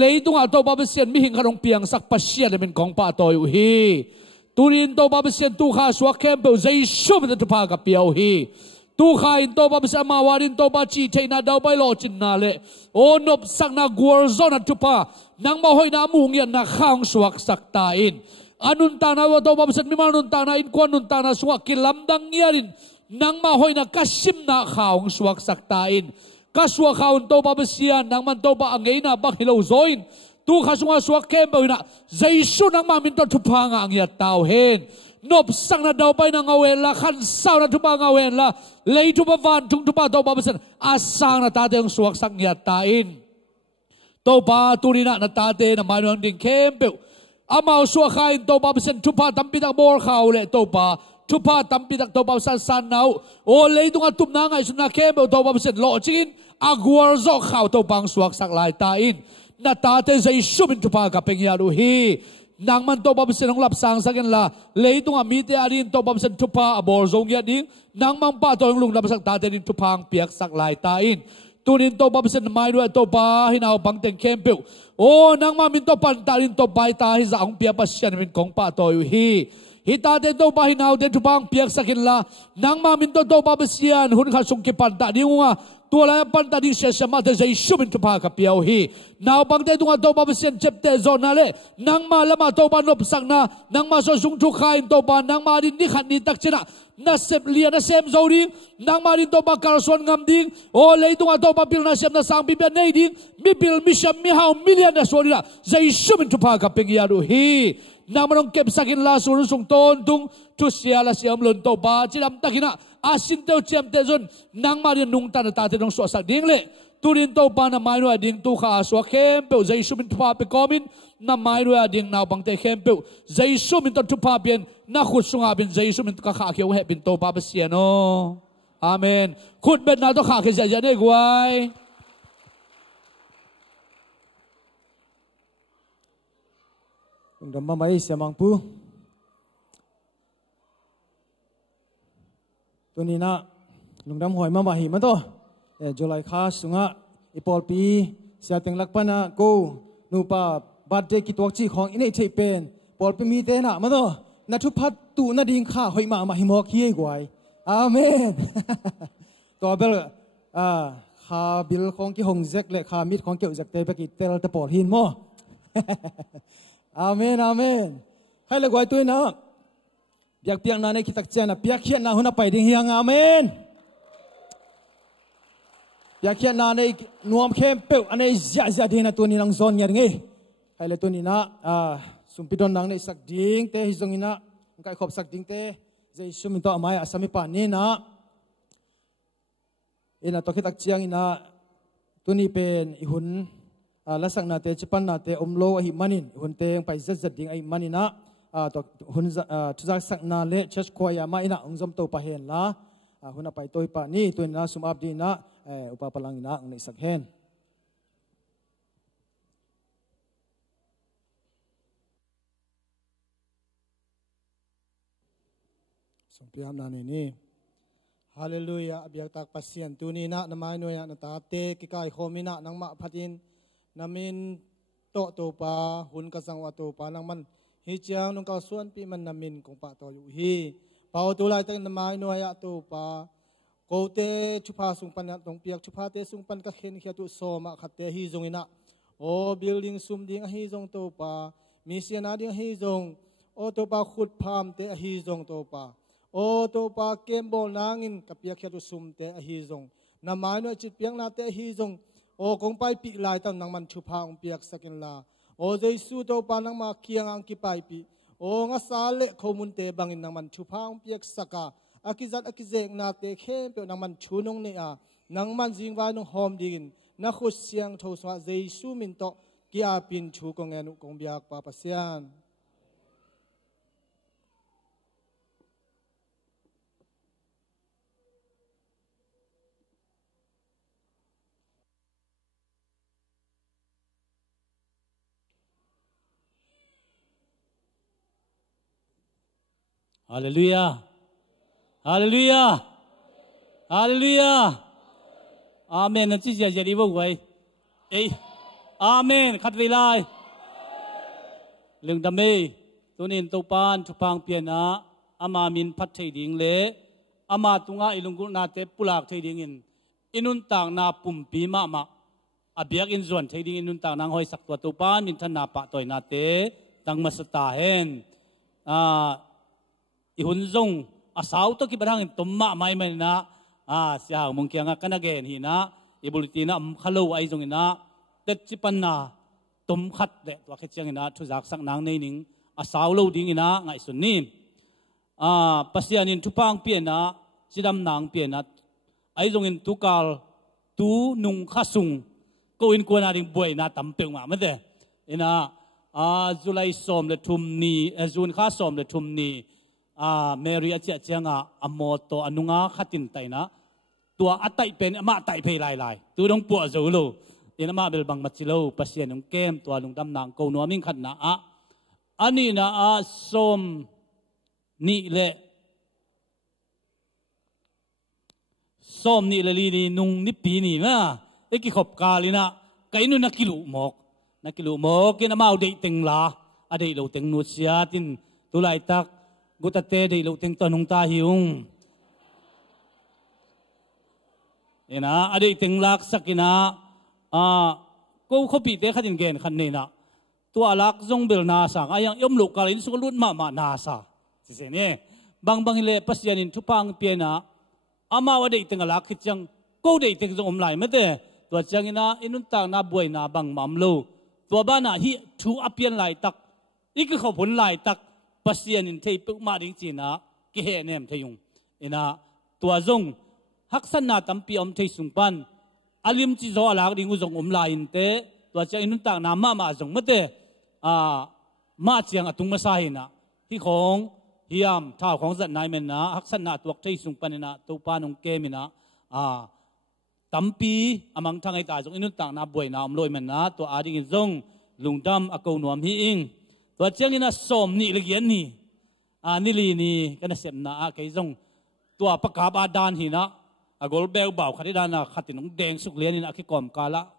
leitung a to pa basian mi hing kharong piang sak pasian men kong pa toy hi turin to pa basian tu kha swak kem pe zai shum na pa ka piao hi tu kha in to pa basian ma warin to pa chi theina daw pai lo chin na le o nop sak na gwar zon at pa nang ma hoi na mung yan na khang swak sak ta in anun ta na wa to pa basian mi manun ta na in kwan nun ta na swak kilam dang yarin nang ma hoi na kasim na khang swak sak ta in kaswa kaun to pa basian nang man to pa angay na bak hilaw zoin tu kasunga swak kembo na zaisu nang mamin to tupanga ang yat tau hen นบสังนาดาวไปนังเวลาขันสาวนาทุบางเวลาเลยทุบวันทุงทุบดาวบาเปนอาสังนาตาเตงสวกสังยาตาอินตัวบาตุรินะนาตาเตนะมาหน่วงดิ่งเข้มเปล่าอามาสวกขันตัวบาเปนทุบตั้มปิดักบอลเขาเลยตัวบาทุบตั้มปิดักตัวบาสันสันเอาโอเลยตุงตุบนางไงสุนัขเข้มเปล่าตัวบาเปนหล่อจริงอากวาร์ซอกเขาตัวบางสวกสังลายตาอินนาตาเตใจชุบินทุบกับเป็นยาดูฮีนางมันตัวบาปเสนของหลับสังสักันละเลยตรงอามีเตอรินตัวบาปเสนทุพาอบอร์ซงยัดดิ้งนางมังป้าตัวลุงดับสักตาเตนินทุพางเปียกสักลายตาอินตัวนินตัวบาปเสนไม่ด้วยตัวปาหินเอาบังเต็งเข้มเปียวโอ้นางมามินตัวปันตาลินตัวใบตาหิจะองเปียปัสยันมินของป้าตัวอยู่ฮิตาเตตัวปาหินเอาเตทุพางเปียกสักันละนางมามินตัวบาปเสียนหุ่นขาสงกิปันตาดิ้งว่าตัวลายปันตาดิ้งเสียสมาเตใจชุบินทุพากับเปียวนาวบังเตตัวตัวบาปเสียนเจ็บเตโซนาเลนางมาละมาตัวบานบสังนานางมาส่งสุงทุกขายตัวบานนางมาดินนิขันนิตักชนะนาเซบเลียนาเซมโซดิ้งนางมาดินตัวบากาลส่วนงามดิ้งโอ้เลยตัวตัวบาปิลนาเซมนาสังบิเบนเนดิ้งมิบิลมิชมิฮาวมิเลียนนาสวริละใจชุบินทุพากับเป็นยาดูนางมันเก็บสักินลาสุรุสุงต้นตุงทุเสียละเสียมหล่นตัวบาจิรำตะกินะอาสินเตวเจียมเตจนนางมาเรียนนุ่งตาตาเตนงสวสักดิ้งเลยตุรินตัวปานาไม่รู้ดิ้งตัวข้าสวกเข้มเปล่าใจชุบินทุพาไปกอมินน้ำไม่รู้ดิ้งนาวบังเตเข้มเปล่าใจชุบินตัวทุพาเปลี่ยนนักขุดสงอาบินใจชุบินตัวข้าเขียวเห็บบินตัวปาเปเสียโนอาเมนขุดเป็นนาตัวข้าเขียวใจยันได้กวยดำมาไม่เสียมังปูตัวนี้นะลุงดำหอยมาหิมันตัวจุลัยคาสุงะอีปอลปีเสียติงลักปนะกูนูปาบาดเจ็บกิตัวจีของอินเอเชเป็นปอลปีมีเตนะมันตัวนัทุพัดตูนัดิงข้าหอยมาหิมอกขี้กวยอาเมนตัวเบลข้าบิลของกิหงเจ็กและข้ามิดของเกี่ยวจากเตปกิเตลตะปอลหินมั้งอาเมนอาเมนให้เล็กไว้ตัวนะอยากเปียกนาในคิดตักเจนะเปียกเขียนนาหุ่นไปดิ่งเฮียงอาเมนอยากเขียนนาในนวมเข้มเปรี้ยวอันนี้จะดีนะตัวนี้นังซอนอย่างงี้ให้เลยตัวนี้นะสุมพิดอนนังในสักดิ่งเตะฮิจงนี้นะใครขอบสักดิ่งเตะจะสุมิตัวไม่อาสามิปานี่นะนะตัวคิดตักเจียงนะตัวนี้เป็นอีหุ่นลักษณะเตะจิปันนาเตะอมโลหิมันินหุ่นเตงไปจัดดิ่งไอมันินะตัวหุ่นทุจักสักนาเละเชสควายมาอินะองจมตัวปะเห็นละหุ่นไปตัวปานี่ตัวนี้นะสุมอับดีนะอุปปลังอินะองในสักเห็นสมเปียมนานี่ฮาเลลูยาเบียกตักปัสเซียนตัวนี้นะนามายโนยนะตาเตกิกายโคมินะนังมาพัดินนามินโตตัวปาหุ่นกสังวาตัวปานังมันฮิจางนุงกาส่วนปีมันนามินของปะตัวอยู่ฮีเป่าตัวลายตั้งนามายโนยตัวปาโกเตชุพาสุงปันตรงเปียกชุพาเตสุงปันกะเข็นเขียตุโซมาขัดเตฮีจงอินะโอบิลดิ้งซุมดิ้งฮีจงตัวปามีเสียนาดิ้งฮีจงโอตัวปาขุดพามเตฮีจงตัวปาโอตัวปาเกมบอลนางอินกับเปียกเขียตุซุมเตฮีจงนามายโนจิตเปียงนาเตฮีจงโอคงไปปีลายตั้งนังมันชุพาองเปียกสักินลาโอเจสูตัวปานังมาเคียงอังกิไปปีโองาสาเลขมุนเตบังอินนังมันชุพาองเปียกสักาอากิจัดอากิเจกนาเตเข้มเปียนังมันชูนงเนียนังมันจิงวายนงหอมดินนักขุดเสียงโทสวะเจสูมินโตกีอาปินชูกงเงนุกงเบียกปาปัสยานฮาเลลูยาฮาเลลูยาฮาเลลูยาอาเมนนั่นที่จะรีบไว้อาเมนขัดเวลาเรื่องดำเมตัวนี้ตัวปานชุพังเปียนะอามามินพัดเทดิ่งเละอามาตุงาอิลุงกุนาเตปุลากเทดิ่งอินุนต่างนาปุ่มปีมาอาเบียกอินส่วนเทดิ่งอินุนต่างนางหอยสักตัวปานมินทนาปะต่อยนาเตตังมาสตาเฮนอีหุ่นจงอาสาวตัวกิบรังตุ่มมาไม่นะเสียงมุงเกียงกันเกนหินะอีบุลตีนะขลุ่ยไอจงนะเด็ดจิปันนะตุ่มขัดเด็ดว่าแค่เชียงนะทุจักสักนางในหนิงอาสาวลูดิ้งนะไงส่วนนี้ pasianin thupang piana chidam nang piana ai zong in tukal tu nung khasung ko in ko na ring boy na tampeng ma mate ina July som le thum ni June kha som le thum ni Mary acha changa amoto anunga khatin taina tua atai pen ama tai phei lai lai tu dong pu zo lo ina ma bel bang machilo pasian ong kem tua lungdam nang ko no ming khat na ani na som ni le som ni le li ni nung ni pi ni na eki khop ka li na kai nu na kilu mok kina mau dei teng la a dei lo teng nu sia tin tu lai tak gutate dei lo teng tonung ta hiung ina a dei teng lak sakina ko khopi te khatin gen khan ne na tu alak zong bel na sa ayang yom lo kalin su lut ma na sa se ne bang le pasianin thupang piana ama wa dei teng alak khitchang ko dei teng zong lai mate to changina inun ta na buai na bang mam lo to ba na hi thu apian lai tak ik kho phun lai tak pasianin thei pu ma ding china ke he nem theyung ina to zong haksan na tampi om thei sungpan alim chi zo alak ding uzong lain te to chang inun ta na ma zong mate ma chiang atung ma sa hina hi khong hiam tha khong zat nai men na haksan na tuak thei sungpan na to pa nong ke mina tampi amang thangai ta jong inun tang na boi na om loi man na to ading in zong lungdam ako nuam hi ing to chang ina som ni legian ni ni li ni kana sem na kai zong to pakka ba dan hi na agol bel baw khari dan na khatin ong deng suk lian in aki kom kala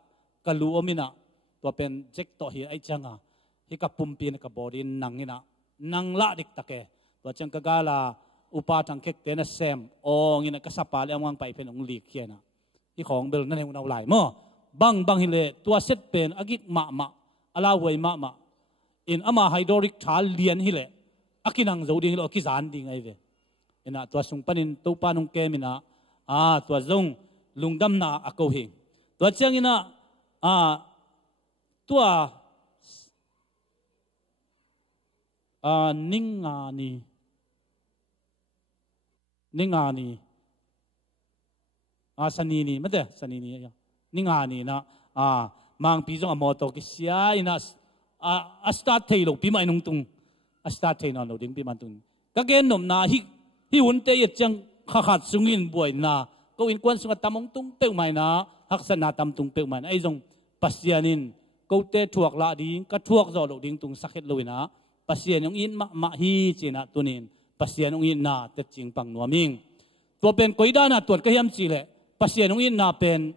kalu omina to pen jek to hi ai changa hi ka pumpi na ka bodin nangina nangla dik take to chang ka gala upa thang kek te na sem ong ina kasapa le amang pai pen ong lik khianaที่ของเบลนั่นเองเราหลายมั้งบังฮิเลตัวเซตเป็นอากิมาอาลาวยมาอินอามาไฮดรอลิกทาเลียนฮิเลอากินังจะดิ้งฮิเลอากิจานดิ้งไอเวอินะตัวสุงปันินตัวปานุงเกมินะตัวจงลุงดำนาอากูหิงตัวเจ้างินะตัวนิงานีสันนีไม่ได้สันนีนี่งานนี่นะมังปีจงอมอตกิเสียอินะสตาร์ทเทโลปีไม่นุ่งตุงสตาร์ทเทนอนโลดิ้งปีมันตุงก็เกณฑ์หนุ่มนาฮิหุ่นเตยจังขาดสุงินบ่อยนะก็อินควันสุงตามงตุงเปกไม่นะฮักษณะตามตุงเปกไม่ไอ้จงปัสยานินก็เตะถ่วงละดิ้งก็ถ่วงจอโลดิ้งตุงสักเห็ดเลยนะปัสยานงอินมาฮีจีนะตัวนินปัสยานงอินนาเตจิงปังนัวมิงตัวเป็นกุยดานะตัวก็ยังจีเลยpasien nong in na pen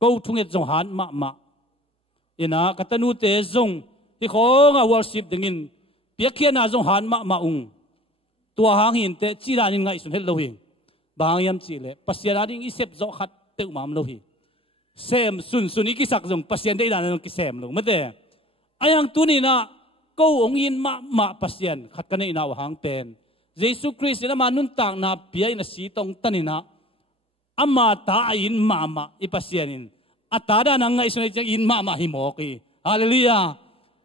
ko thunget jong han ma ina katanu te jong ti khonga worship dingin piakhian na jong han ma ung tua hang hin te chira nin ngai sun hel lo hi bang yam chi le pasien ading isep zo khat te mam lo hi sem sun iki sak jong pasien dei dan ki sem lo mate ayang tu ni na ko ong in ma pasien khat kan ina hang pen Jesus Christ na manun tang na pia ina si tong tanina ama ta in mama ipasianin atada nang ngai sunai chang in mama himoki hallelujah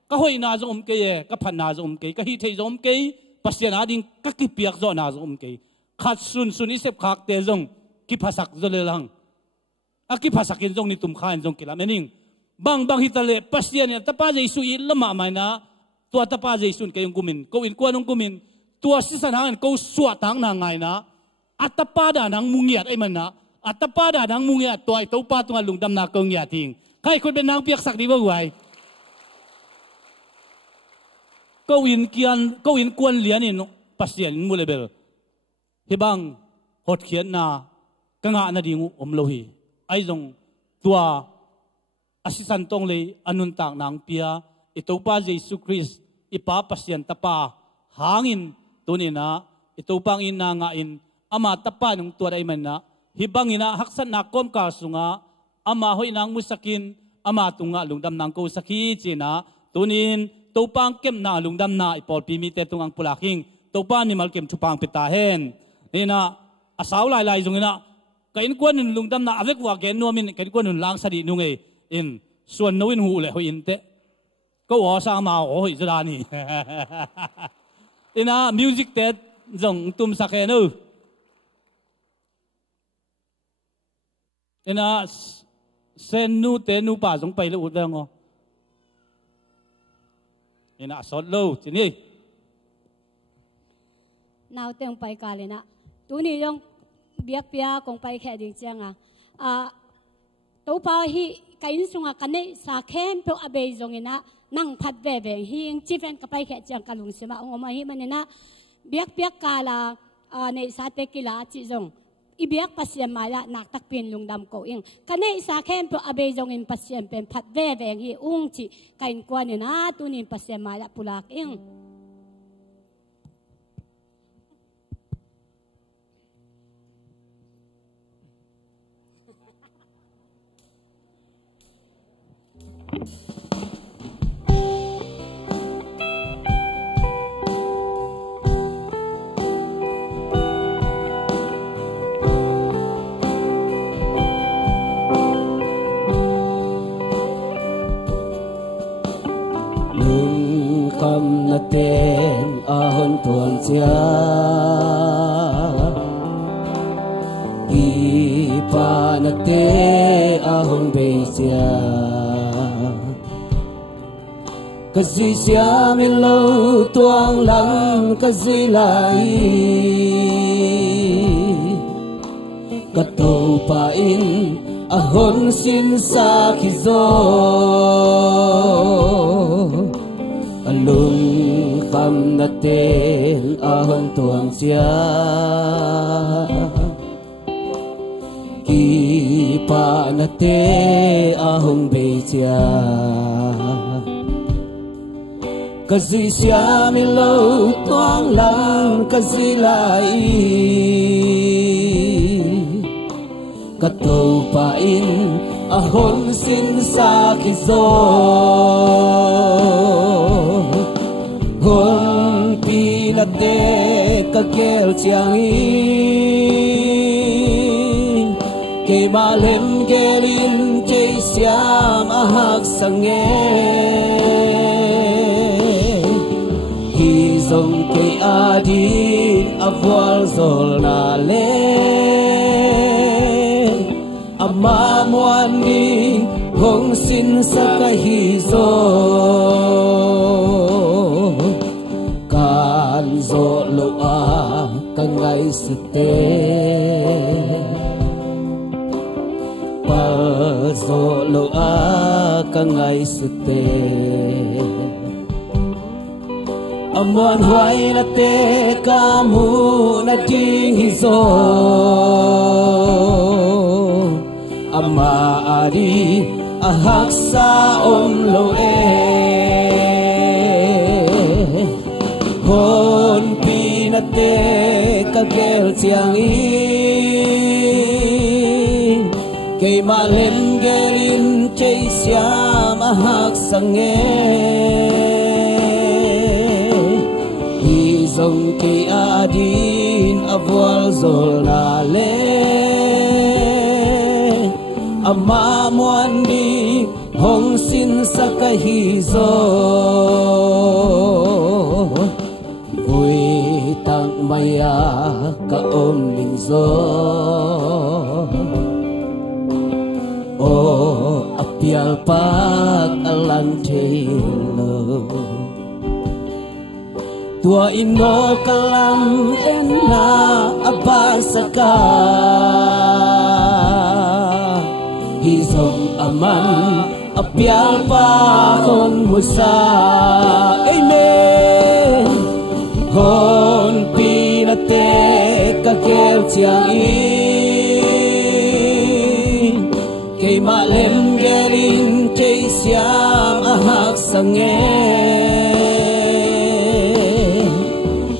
ka hoi na zo ke ka phan na zo ke ka hi thei zo ke pasian ading ka ki piak zo na zo ke khat sun isep khak te zong ki phasak zo le lang aki phasakin zong ni tum khan zong kila mening bang hitale pasian ta pa jesu i lama mai na tua ta pa jesu ke yung kumin ko in kwanong kumin tua sisan hang ko suwa tang na ngai na atapada nang mungiat ai man na atapada nang mungiat toy to pa tunga lungdam na kong ya ting kai khut ben nang piak sak di ba wai ko in kwan lian in pasien mu level hibang hot khian na kanga na ding lo hi ai jong tua assistant tong le anun tang nang pia ito pa Jesus Christ ipa pasien tapa hangin tunina ito pang in na nga in ama tapa nung tua dai man na hibangina haksan na kom ka sunga ama hoi nang musakin ama tunga lungdam nang ko saki china tunin topang kem na lungdam na ipol pimi te tungang pulaking topa ni malkem thupang pita hen ina asaw lai jongina kain kwan lungdam na avek wa gen nomin kain kwan lang sadi nunge in suan noin hu le hoi inte ko wa sa ma hoi zani ina music te rồng tum sạc hẹn ư ena sen nu te nu pa giống bay lu đang ngô ena sót lâu chỉ đi nào tiếng bay cả lên á tu ni dong biak pia kong bay khẽ đi chăng à tu pa hi kain sunga kane sa khem pe abe zong ina nang phat ve ve hi chi ven ka bay khẽ chang kalung sima ngoma hi manena biak piak kala nei sa te kila chi zong ibiak pasien mala nak tak pin lungdam ko ing kane sa khem pe abe zong in pasien pen phat ve ve hi ung chi kain kwan ina tunin pasien mala pulak ing tên ahon tuan sia ipa na te ahon be sia kasi sia mi lo tuang lang kasi lai kato pa in ahon sin sa kizo alung kam na ten ahon tuang sia ki pa na te ahong be sia kasi sia mi lo tuang lang kasi lai kato pa in ahon sin sa kizo hon pinate kakel chiang in ke malem gelin chei siam ahak sange hi zong ke adin avwal zol na le amma muan ni hong sin sa kahi zo kan zo lo a kan ngai sute pal zo lo a kan ngai sute amuan huai na te kamu na ding hi zo amma adi ahak sa om lo hon pinate kagel chiang in kay malem gelin chei siam ahak sange hi zong kay adin avwal zol na le amma muan di hong sin sa kahi zo vui tang maya ka om ning zo o apial pak alang chelo tua ino kalam enna abasaka hizong aman apial pa kon musa amen hon pinate kakel chiang in kay malem gelin chei siam ahak sange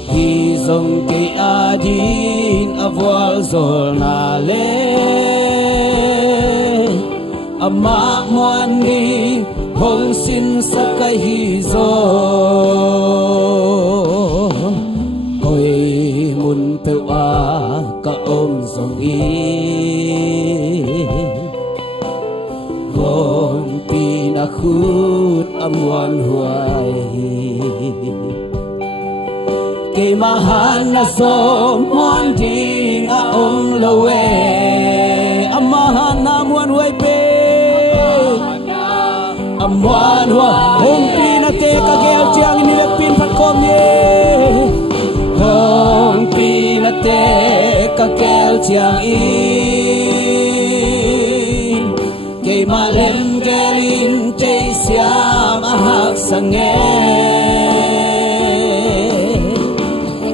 hizong kay adin avwal zol na le amma muan ni hong sin sa kahi zo oi mun pe a ka om zong i hon pina khut amuan huai ke cây mahan na so muan ding a loe amahan na muan huay pe amuan hua hong pina te kagel chiang ni le pin phat kom ye hong pina te kagel chiang i cây ma lem gelin te siam a hak sange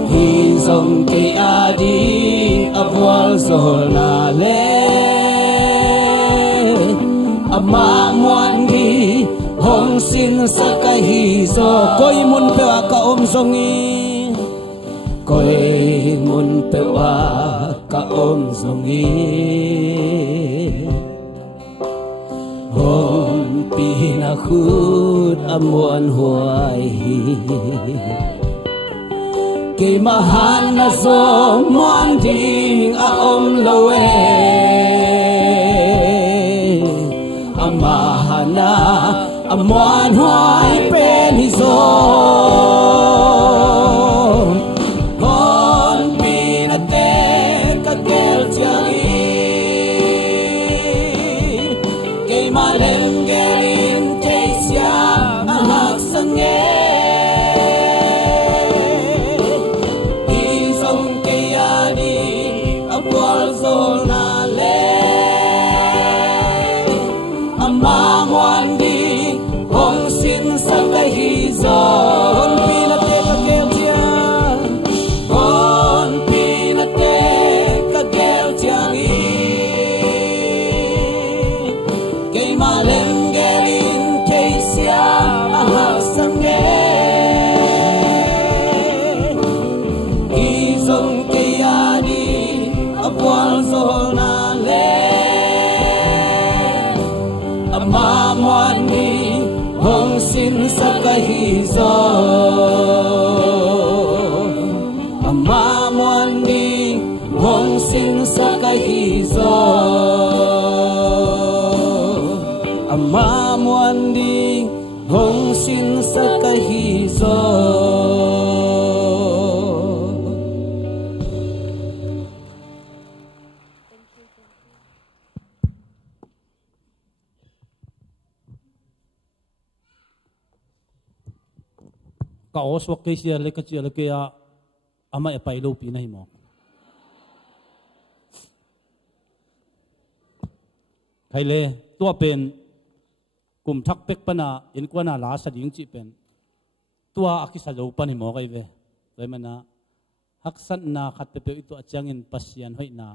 hin song cây adi abwal zol na le ama muan di hong sin sa kai hi so koi mun pe ka om zongi koi mun pe ka om zongi hong pina khut amuan huai cây mahan na so muan ding a loe amahana amuan huai pen hi so hon pina te ka kel chiang i cây ma lem gelin te sia a hak sange hi zo ama muan ni hong sin sa kai hi zo ama muan ni hong sin sa kai hi zo ka oswak ke sia le ka chia le ke a ama e pai lo pi nai mo khai le tua pen kum thak pek pana in ko na la sa ding chi pen tua akisa lo pani mo kai ve le mana hak san na khat pe pe tu achang in pasian hoi na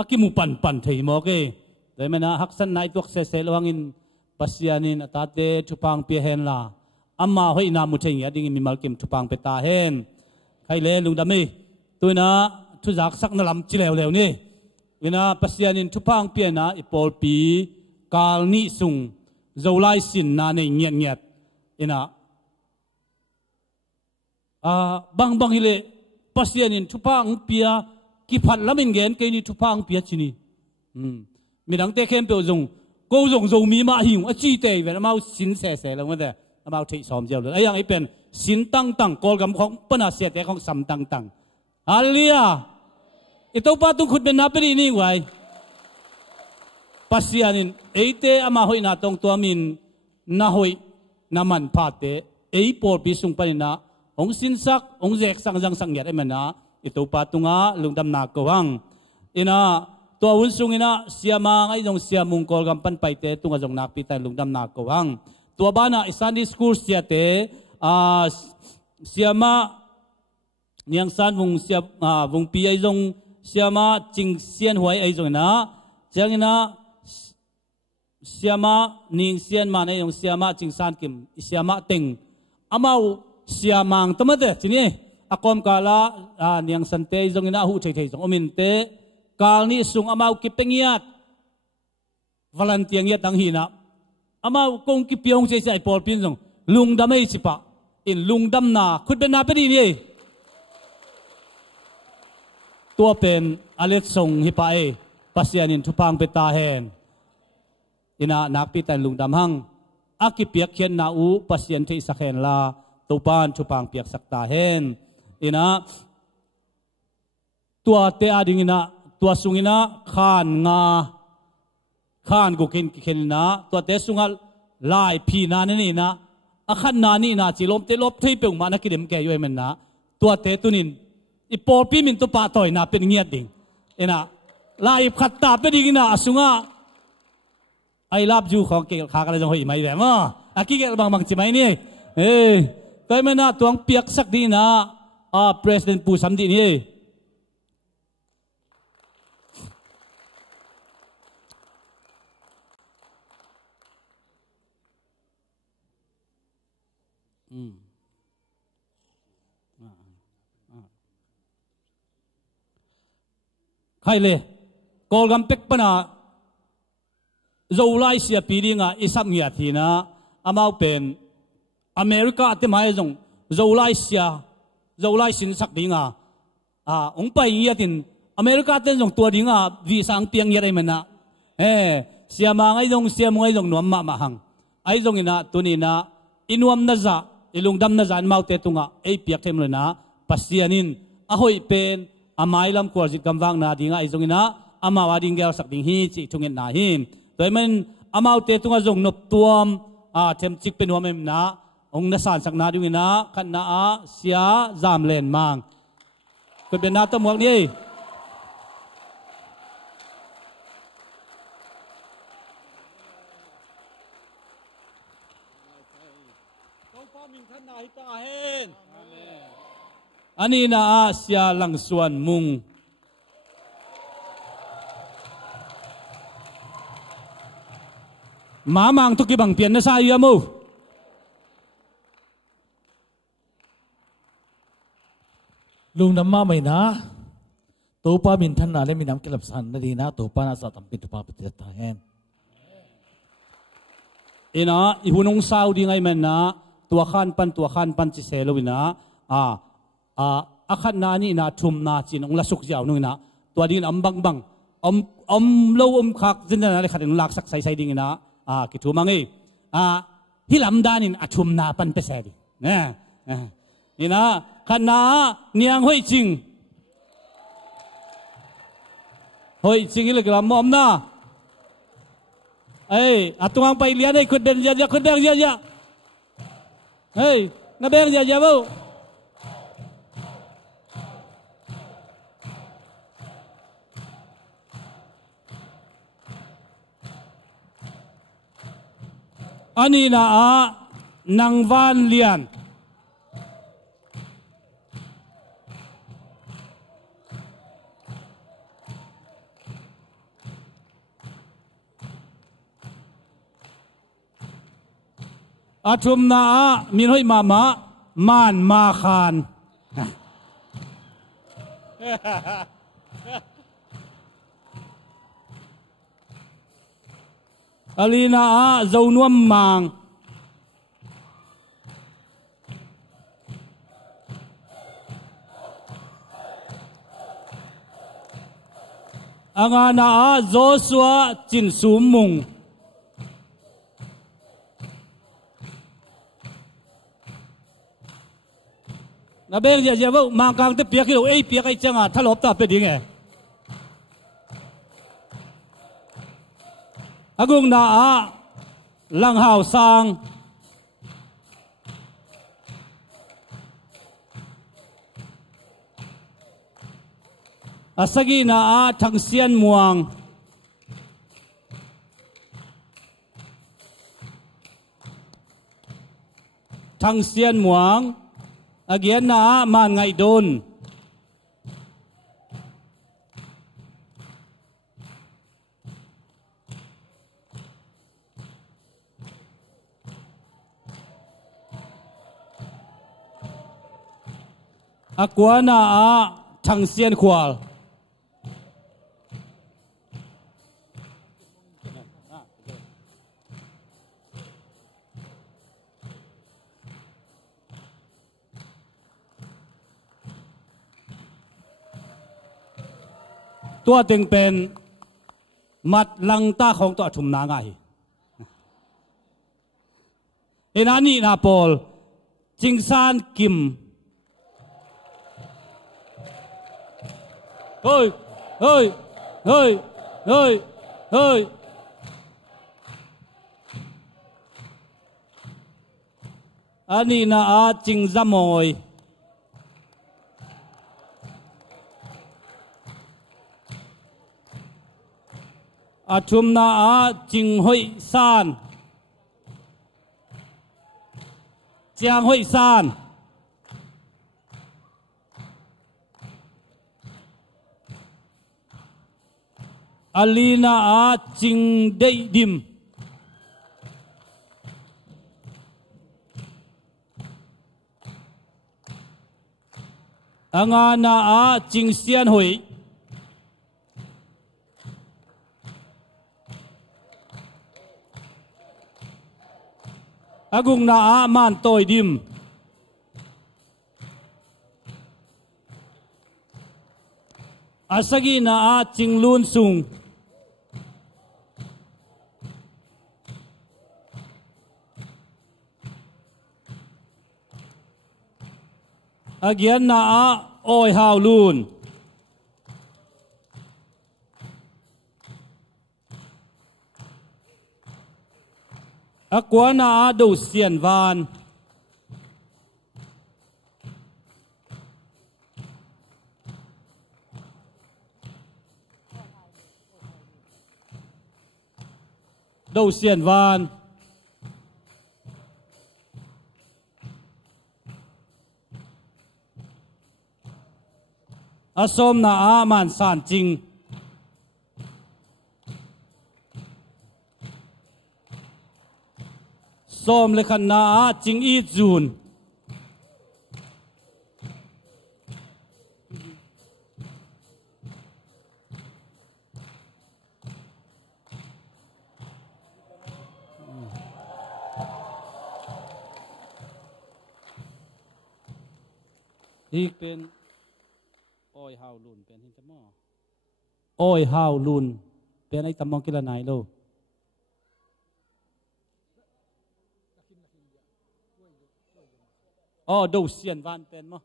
akimu pan thei mo ke le mana hak san nai tu se se lawang in pasianin atate chupang pi hen la amma hoi na mu thei ya ding mi malkim thupang pe ta hen khai le lungdam mi tuina thu jak sak na lam chi lew ni ina pasianin thupang pe na ipol pi kal ni sung zolai sin na nei ngiat ina bang hile pasianin thupang pia ki phat lamin gen ke ni thupang pia chini midang te khem pe zong ko zong zo mi ma hiu a chi te ve mau sin se lo ma de about thei som jel ai yang ai pen sin tang kol gam khong pana se te khong sam tang hallelujah ito pa tu khut ben na pe ni wai pasianin eite ama hoi na tong to min na hoi na man pha te ei por pi sung panina ong sin sak ong jek sang yat ai mana ito pa tunga lungdam na ko hang ina to un sung ina siama ngai jong siamung kol gam pan pai te tunga jong nak pi tai lungdam na ko hang tua bana Sunday school siate siama niang san vung siap vung pi ai jong siama ching sian huai ai jong na changina siama ning sian ma nei jong siama ching san kim siama teng amau siamang tamade chini akom kala niang san te jong ina hu thei jong omin te kalni sung amau ki pengiat volunteer yat dang hina amau kong ki piong che sai por pin jong lungdam ei chipa in lungdam na khut ben na pe ni tua pen alet song hi pa e pasianin thupang pe ta hen ina nak pi tan lungdam hang akipiak khian na u pasian thei sakhen la topan thupang piak sakta hen ina tua te ading ina tua sungina khan nga khan gukin khelina tua te sungal lai phi na ni na akhan na ni na chilom te lop thui pe ma na kidem ke yoi men na tua te tunin ipor pi min to pa toy na pen ngiat ding ina lai khatta pe ding na asunga I love you khong ke kha ka le jong hoi mai ve ma aki ke bang chi mai ni kai mena tuang piak sak di na president pu sam di ni khai le kol gam pek pana zolai sia piringa isap ngia thina amau pen America te mai jong zolai sia zolai sin sak dinga ong pai ya tin America te jong tua dinga vi sang piang ya mena sia ma ngai jong nuam ma hang ai jong ina tunina inuam na za ilungdam na zan mau te tunga ei piak them le na pasianin ahoi pen amai lam kwar jit kamwang na dinga ai jong ina ama wading gel sak ding hi chi thungen na hin toimen amau te tunga jong nop tuam them chik pen nuam em na ong na san sak na ding ina khan na sia zam len mang ko ben na ta muak ni ani na sia lang Suan Mung Mang tu ki bang pian na sa iya mo Lungdam ma mai na to pa min than na le min nam kelap san na di na to pa na sa tam pit pa pit ta hen ina ihunong sau di ngai men na tua khan pan chi selo ina akhan na ni na thum na chin ong la suk jaw nu ina tua din ambang bang lo khak jin na le khatin lak sak sai ding ina ki thu mangi hilam danin athum na pan pe se di ina khana niang hoi ching le gram mom na atuang pai lian ai khud den ya na beng ya bo ani na nang van lian athum na min hoi mama man ma khan alina zaunuam mang angana Joshua chin sum mung na beng ya bo mang kang te piak lo ei piak ai changa thalop ta pe ding agung na lang hao sang asagi na thang sian muang agian na man ngai don akwana thang sian khwal tua ting pen mat lang ta khong to thum na ngai enani na pol chingsan kim hơi hơi hơi hơi hơi ani na a ching zamoi athum na a ching hoi san chiang hoi san alina a ching dei dim anga na a ching sian hoi agung na a man toi dim asagi na a ching lun sung agian na a oi hau lun akwa na a do sian van do sian van asom na a man san ching som le khan na a ching i junอีกเป็นอ้อยฮาวลุนเป็นหินตะมออ้อยฮาวลุนเป็นไอ้ตะมอกิละไหนโลอ๋อดูเสียนวานเป็นมั้ง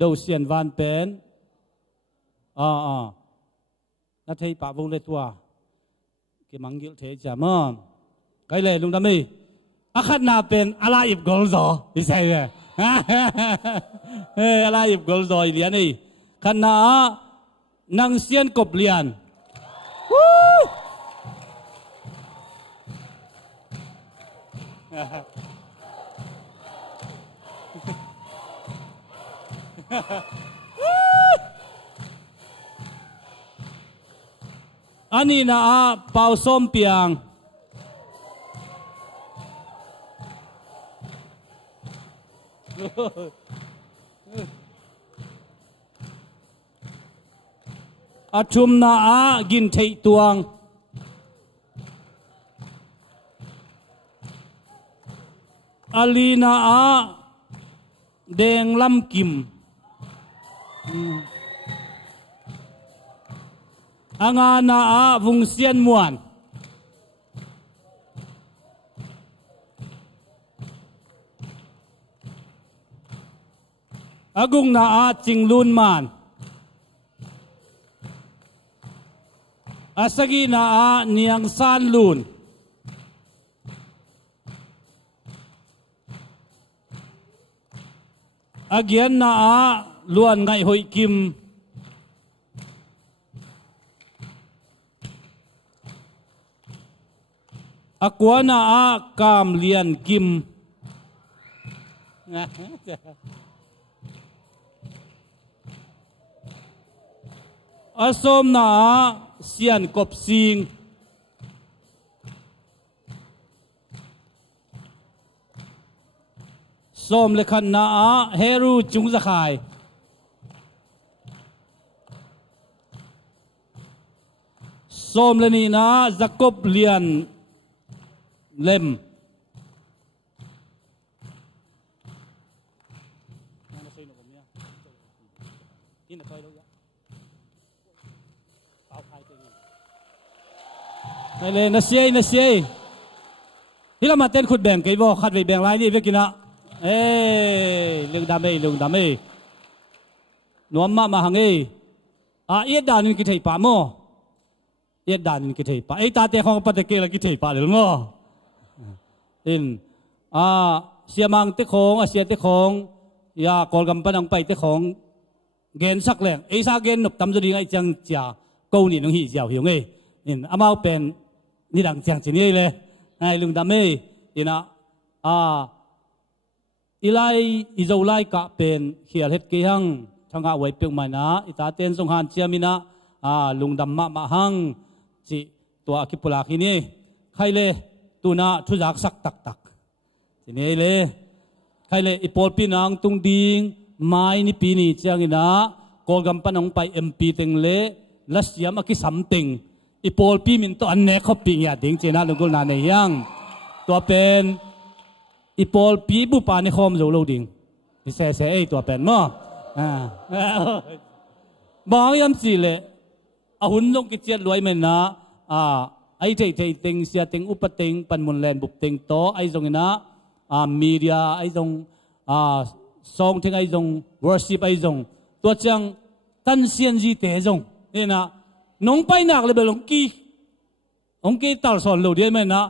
ดูเสียนวานเป็นนัทเทปะวงเลตัวเกี่ยมังกิลเทจ่ามั้งไกลเลยลุงดำมีอาคัดนาเป็นอะไรอีกกอลซอดิใช่ไหมอะไรอีกกอลซออีเลียนนี่ขณะนังเสียนกบเลียนอันนี้นะเป่าส้มเปียงอาชุมนะกินเทตวงอาลีนะแดงลำกิมอางานะวงเซียนมวนอากุงนะจิงลุนมานอาสกีนะเนียงซานลุนอาเกียนนะล้วนไงหอยกิมอากวนนะกามเลียนกิมอาสมนะเสียนกบซิงส้มเลขันนาเฮรูจุงสะขายส้มเลนีนาจะกบเลียนเล่มไปเลยนะเสียที่เรามาเต้นขุดแบ่งไก่บ่ขัดไว้แบ่งลายนี่เวกินะเอ้ลุงดำเอ้ นวมมาหังเอียดานินกิเทปะโมเอียดานินกิเทปะไอตาเตของปะเตเกลกิเทปะเลยงออินเสียมังเตของเสียเตของยากอลกำปั้นไปเตของเกณฑ์สักแหล่งไอซาเกณฑ์นบตำจะดีไอจังจ่ากูนี่น้องหิเจียวหิวไงอินอามาเป็นนี่ดังจังจีนี่เลยไอลุงดำอินะอีไลอีโจไลกะเป็นเขียนเฮ็ดกี่หังทั้งอาไว้เปียงมานะอิตาเต้นสงหานเจียมินะลุงดำมาหังจิตัวอคิปุลาคินี่ใครเลยตัวน่ะทุจักสักตักทีนี้เลยใครเลยอีปอลปีนังตุงดิงไม้นี่ปีนี้เจียงินะกอลกำปั้นองไปMPเต็งเลยลัสยามอคิสัมติงอีปอลปีมินตัวอันเนคเขาปีเงียดิงเจนะลุงกุลนาเนียงตัวเป็นอีปอลปีบุปานิคอมโจโลดิงอีเซ่ไอตัวเป็นมั้งบางยามสิเลยหุ่นลงกิจเจียรวยเหมือนนะไอ้เทติงเสียติงอุปติงปันมุนแลนบุปติงโตไอ้ตรงนี้นะมีเดียไอ้ตรงซองทิ้งไอ้ตรงวอร์ชิปไอ้ตรงตัวจังตันเซียนจีเตจงนี่นะน้องไปหนักเลยเบลงกี้ตัดสอนเราเดียไหมนะ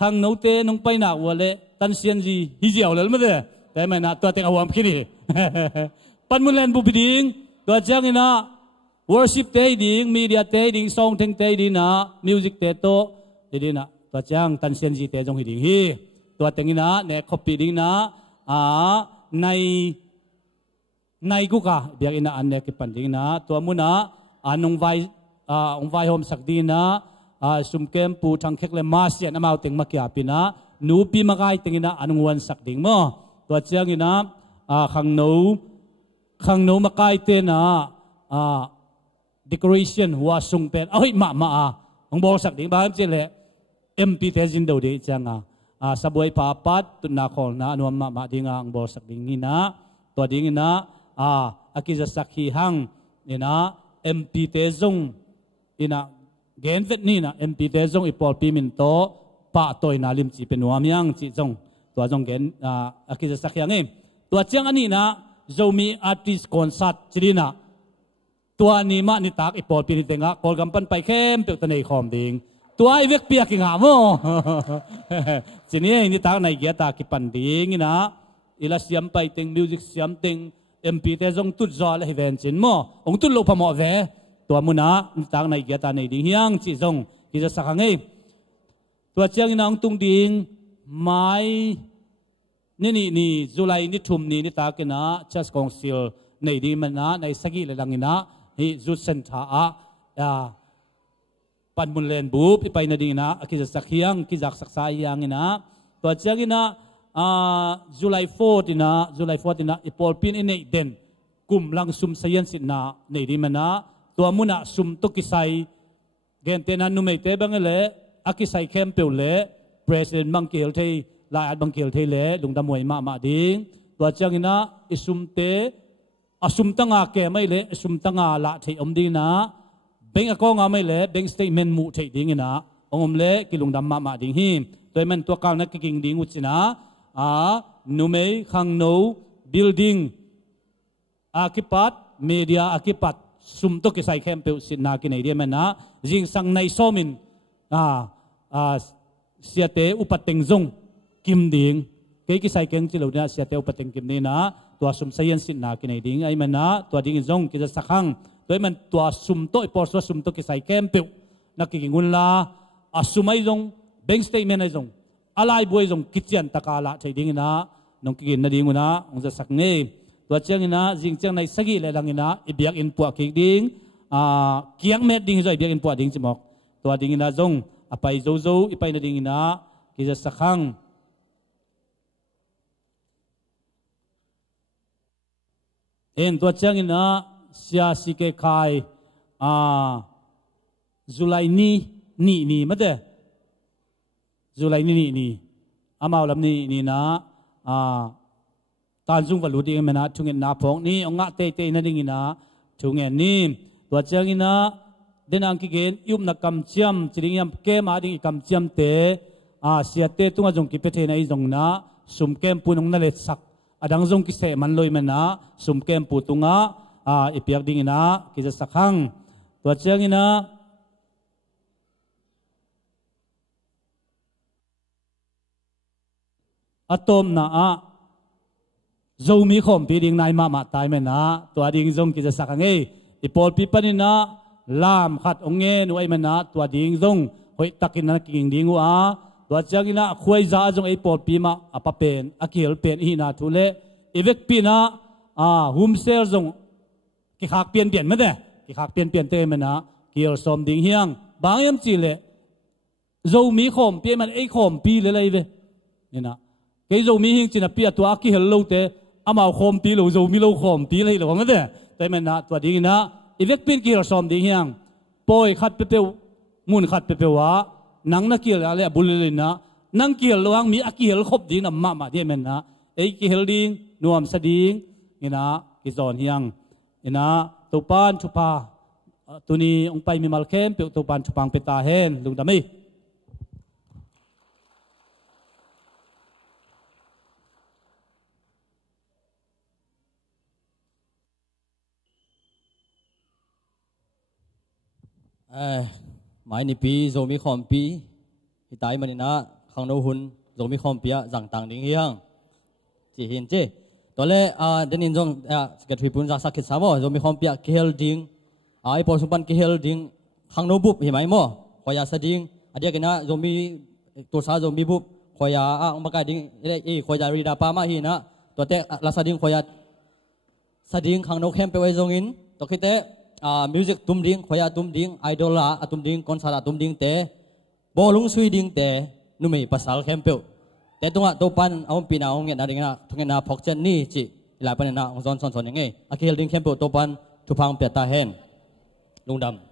ข้างโน้ตเตน้องไปหนักวัวเลยตันเซียนจีฮิเจียวเลยไม่ได้แต่ไหมนะตัวเต็งเอาวามคิดดิปันมุนแลนบุปติงตัวจังนี่นะworship เตยดิ่ง media เตยดิ่ง song ทิ้งเตยดิ่งนะ music เตยโตดิ่งนะตัวจังตันเซียนจีเตยจงดิ่งฮีตัวเต็งนะเนี่ย copy ดิ่งนะในกูกะเบียกอินะอันเนี่ยกิปันดิ่งนะตัวมุนะองไวโฮมสักดิ่งนะสุมเกมปูทังเค็กเลมาเสียนมาเอาเต็งมาเกียปินะนูปีมาไกเต็งนะองวันสักดิ่งมั้งตัวจังอินะขังนูมาไกเตนะdecoration หัวสุงเป็นมาของบอสักดิ่งบ้านเจเล่ MP เทจินเดียวดีจังสบวยป้าปัดตุนนาคนนะนวมมาดิ่งของบอสักดิ่งนี่นะตัวดิ่งนะอากิจะสักฮีหังนี่นะ MP เทจงนี่นะเกณฑ์เวทนี่นะ MP เทจงอีปอลปีมินโตป้าตัวนาลิมจีเป็นหัวมียังจีจงตัวจงเกณฑ์อากิจะสักฮีนี่ตัวเจ้าอันนี้นะจะมีอาร์ติสต์คอนเสิร์ตจีน่ะตัวนี้มานิตากอีปอลปีนิเตงะกอลกำปั้นไปเข้มเปิดตัวในคอมดิ่งตัวไอเวกเปียกิงหามจีนี่นิตากในเกียร์ตากิปันดิ่งนะอีลาเสียมไปเต็งมิวสิกเสียมเต็ง MP เตจงตุดจอลให้เวนจินมั้งองตุดโลพมอเวตัวมุนะนิตากในเกียร์ตาในดิ่งเฮียงจีจงกิจะสักไงตัวเจ้าอินองตุงดิ่งไม้นี่จุลัยนี่ทุ่มนี่นิตากนะชัสกองซิลในดีมันนะในสกิเลลังนะนี่จุดเซนทาปันมุนเลนบูบไปนาดีนะกิจสักเฮียงกิจสักสายยังนะตัวเจ้ากินะจุลัย4นะจุลัย4นะอีปอลปินอินเนเดนกุมลังซุมเซียนสินะในดีมันนะตัวมุนะซุมตุกิไซเกนเตนันนุเมเตบังเลอากิไซเข้มเปลเลประธานบังเกลเทลายบังเกลเทเลลุงดำมวยมาดิ้งตัวเจ้ากินะอิซุมเตสุมตั้งอาเกไม่เละสุมตั้งอาละที่อมดีนะเบงอากงอาไม่เละเบงสเตทเมนต์มุที่ดิ้งนะองเละกิลุงดำมาดิ้งหิมตัวมันตัวกลางนักกิ่งดิ้งอุจนะนูเมย์ขังโนบิลดิ้งอาคิปัดเมียอาคิปัดสุมตุกิไซเข้มเปลสินากินไอเดียมันนะจิงสังในโซมินเสียเตอุปติงจงกิมดิ้งเกี่ยกิไซเก่งจิโลเนี่ยเสียเตอุปติงกิมนี่นะตัวสุมเซียนสินากินไอดิ้งไอมันนะตัวดิ้งจงกิจะสักครั้งตัวมันตัวสุมโตอีปอร์ตัวสุมโตกิไซเข้มเปลนักกิ่งกุนลาสุมไอจงเบงสเตทเมนไอจงอะไรบวยจงกิจยันตะกาละใช่ดิ้งนะน้องกินนาดิ้งกุนะองจะสักเงี้ยตัวเจ้านะจิงเจ้าในสกิเลลังนะอีเบียกอินปัวกิดิ้งเกียงเม็ดดิ้งจะอีเบียกอินปัวดิ้งจิมอกตัวดิ้งนะจงไปโจอีไปนาดิ้งนะกิจะสักครั้งตัวเจ้านะเสียสิเกคายจุลัยนี่มาเด้จุลัยนี่อามาลำนี่นะตานจุงวัลุดีมันนะทุงเงินนาพงนี่องค์เตนั่นดิ่งนะทุงเงินนี่ตัวเจ้านะเดินอังกิเกนยุบนักกำเชียมจริงยามเกมาดิ่งกำเชียมเตเสียเตตุงจงกิเปเทนไอจงนะสุมเกมปุนงนั่นเลสักอดังจงกิเสมันลอยมันนะสุมเกมปุตุง อีเปียกดิ่งนะกิจะสักครั้งตัวเชียงนะอะตอมนะโจมีข่มปีดิ่งนายมาตายไหมนะตัวดิ่งจงกิจะสักครั้งอีปอลปีปันนะลามขัดองเงินไว้มันนะตัวดิ่งจงหอยตักินนะกิ่งดิ่งวัวตัวเชียงนะควยจ้าจงไอปอลปีมาอปะเป็นอกิลเป็นอีนาทุเลอีเวกปีนะหุมเซลจงกิขากเปลี่ยนไม่ได้กิขากเปลี่ยนเต็มมันนะกิลสมดิ่งเฮียงบางยามจีเลโจมีข่มปีมันไอข่มปีเลยเว้เนี่ยนะเกยโจมีหิงจีน่ะปีตัวกิเฮลโลเตอามาข่มปีโลโจมีโลข่มปีเลยหรอไม่ได้แต่มันนะตัวดิ่งนะอีเวกปีนกิลสมดิ่งเฮียงปอยขัดเปเปวมุนขัดเปเปวะนังนักกิลอะไรบุลเลยนะนังกิลระวังมีอกิเฮลคบดิ่งนะมาเดียมันนะไอกิเฮลดิ่งนวมสดิ่งเนี่ยนะกิจอนเฮียงเนี่ยนะตุปานชุปาตัวนี้องไปมีมัลเข้มเปียวตุปานชุปังเปตาเฮนลุงดามีหมายในปีโจมีคอมปีที่ตายมันนี่นะขังโนหุนโจมีคอมปีจังต่างดิ่งเฮียงจีเห็นเจตัวเล่เดนินจงสกัดพิปุนจากสักขิดสามโจมีคอมปีเกลดิ่งไอ้ปอสุปันเกลดิ่งขังโนบุบเห็นไหมโม่ขอยาสดิ่งอันเดียกันนะโจมีตัวซาโจมีบุบขอยาองค์ประกาศดิ่งขอยารีดาปามาฮีนะตัวเตะลาสดิ่งขอยาสดิ่งขังโนเข้มไปไว้จงอินตัวคิดเตะมิวสิกตุ้มดิ่งขอยาตุ้มดิ่งไอดอลละตุ้มดิ่งคอนเสิร์ตตุ้มดิ่งเตะบอลลุงสุยดิ่งเตะนุ่มภาษาเข้มเปียวแต่ตรงอ่ะตัวปันเอาปีน่าองเงี้ยนะดิ่งนะทุกเงี้ยนะพกเจนนี่จีหลายปันนะองซอนยังไงอาเกลดิ่งเข้มเปียวตัวปันทุพังเปียตาเฮนลุงดำ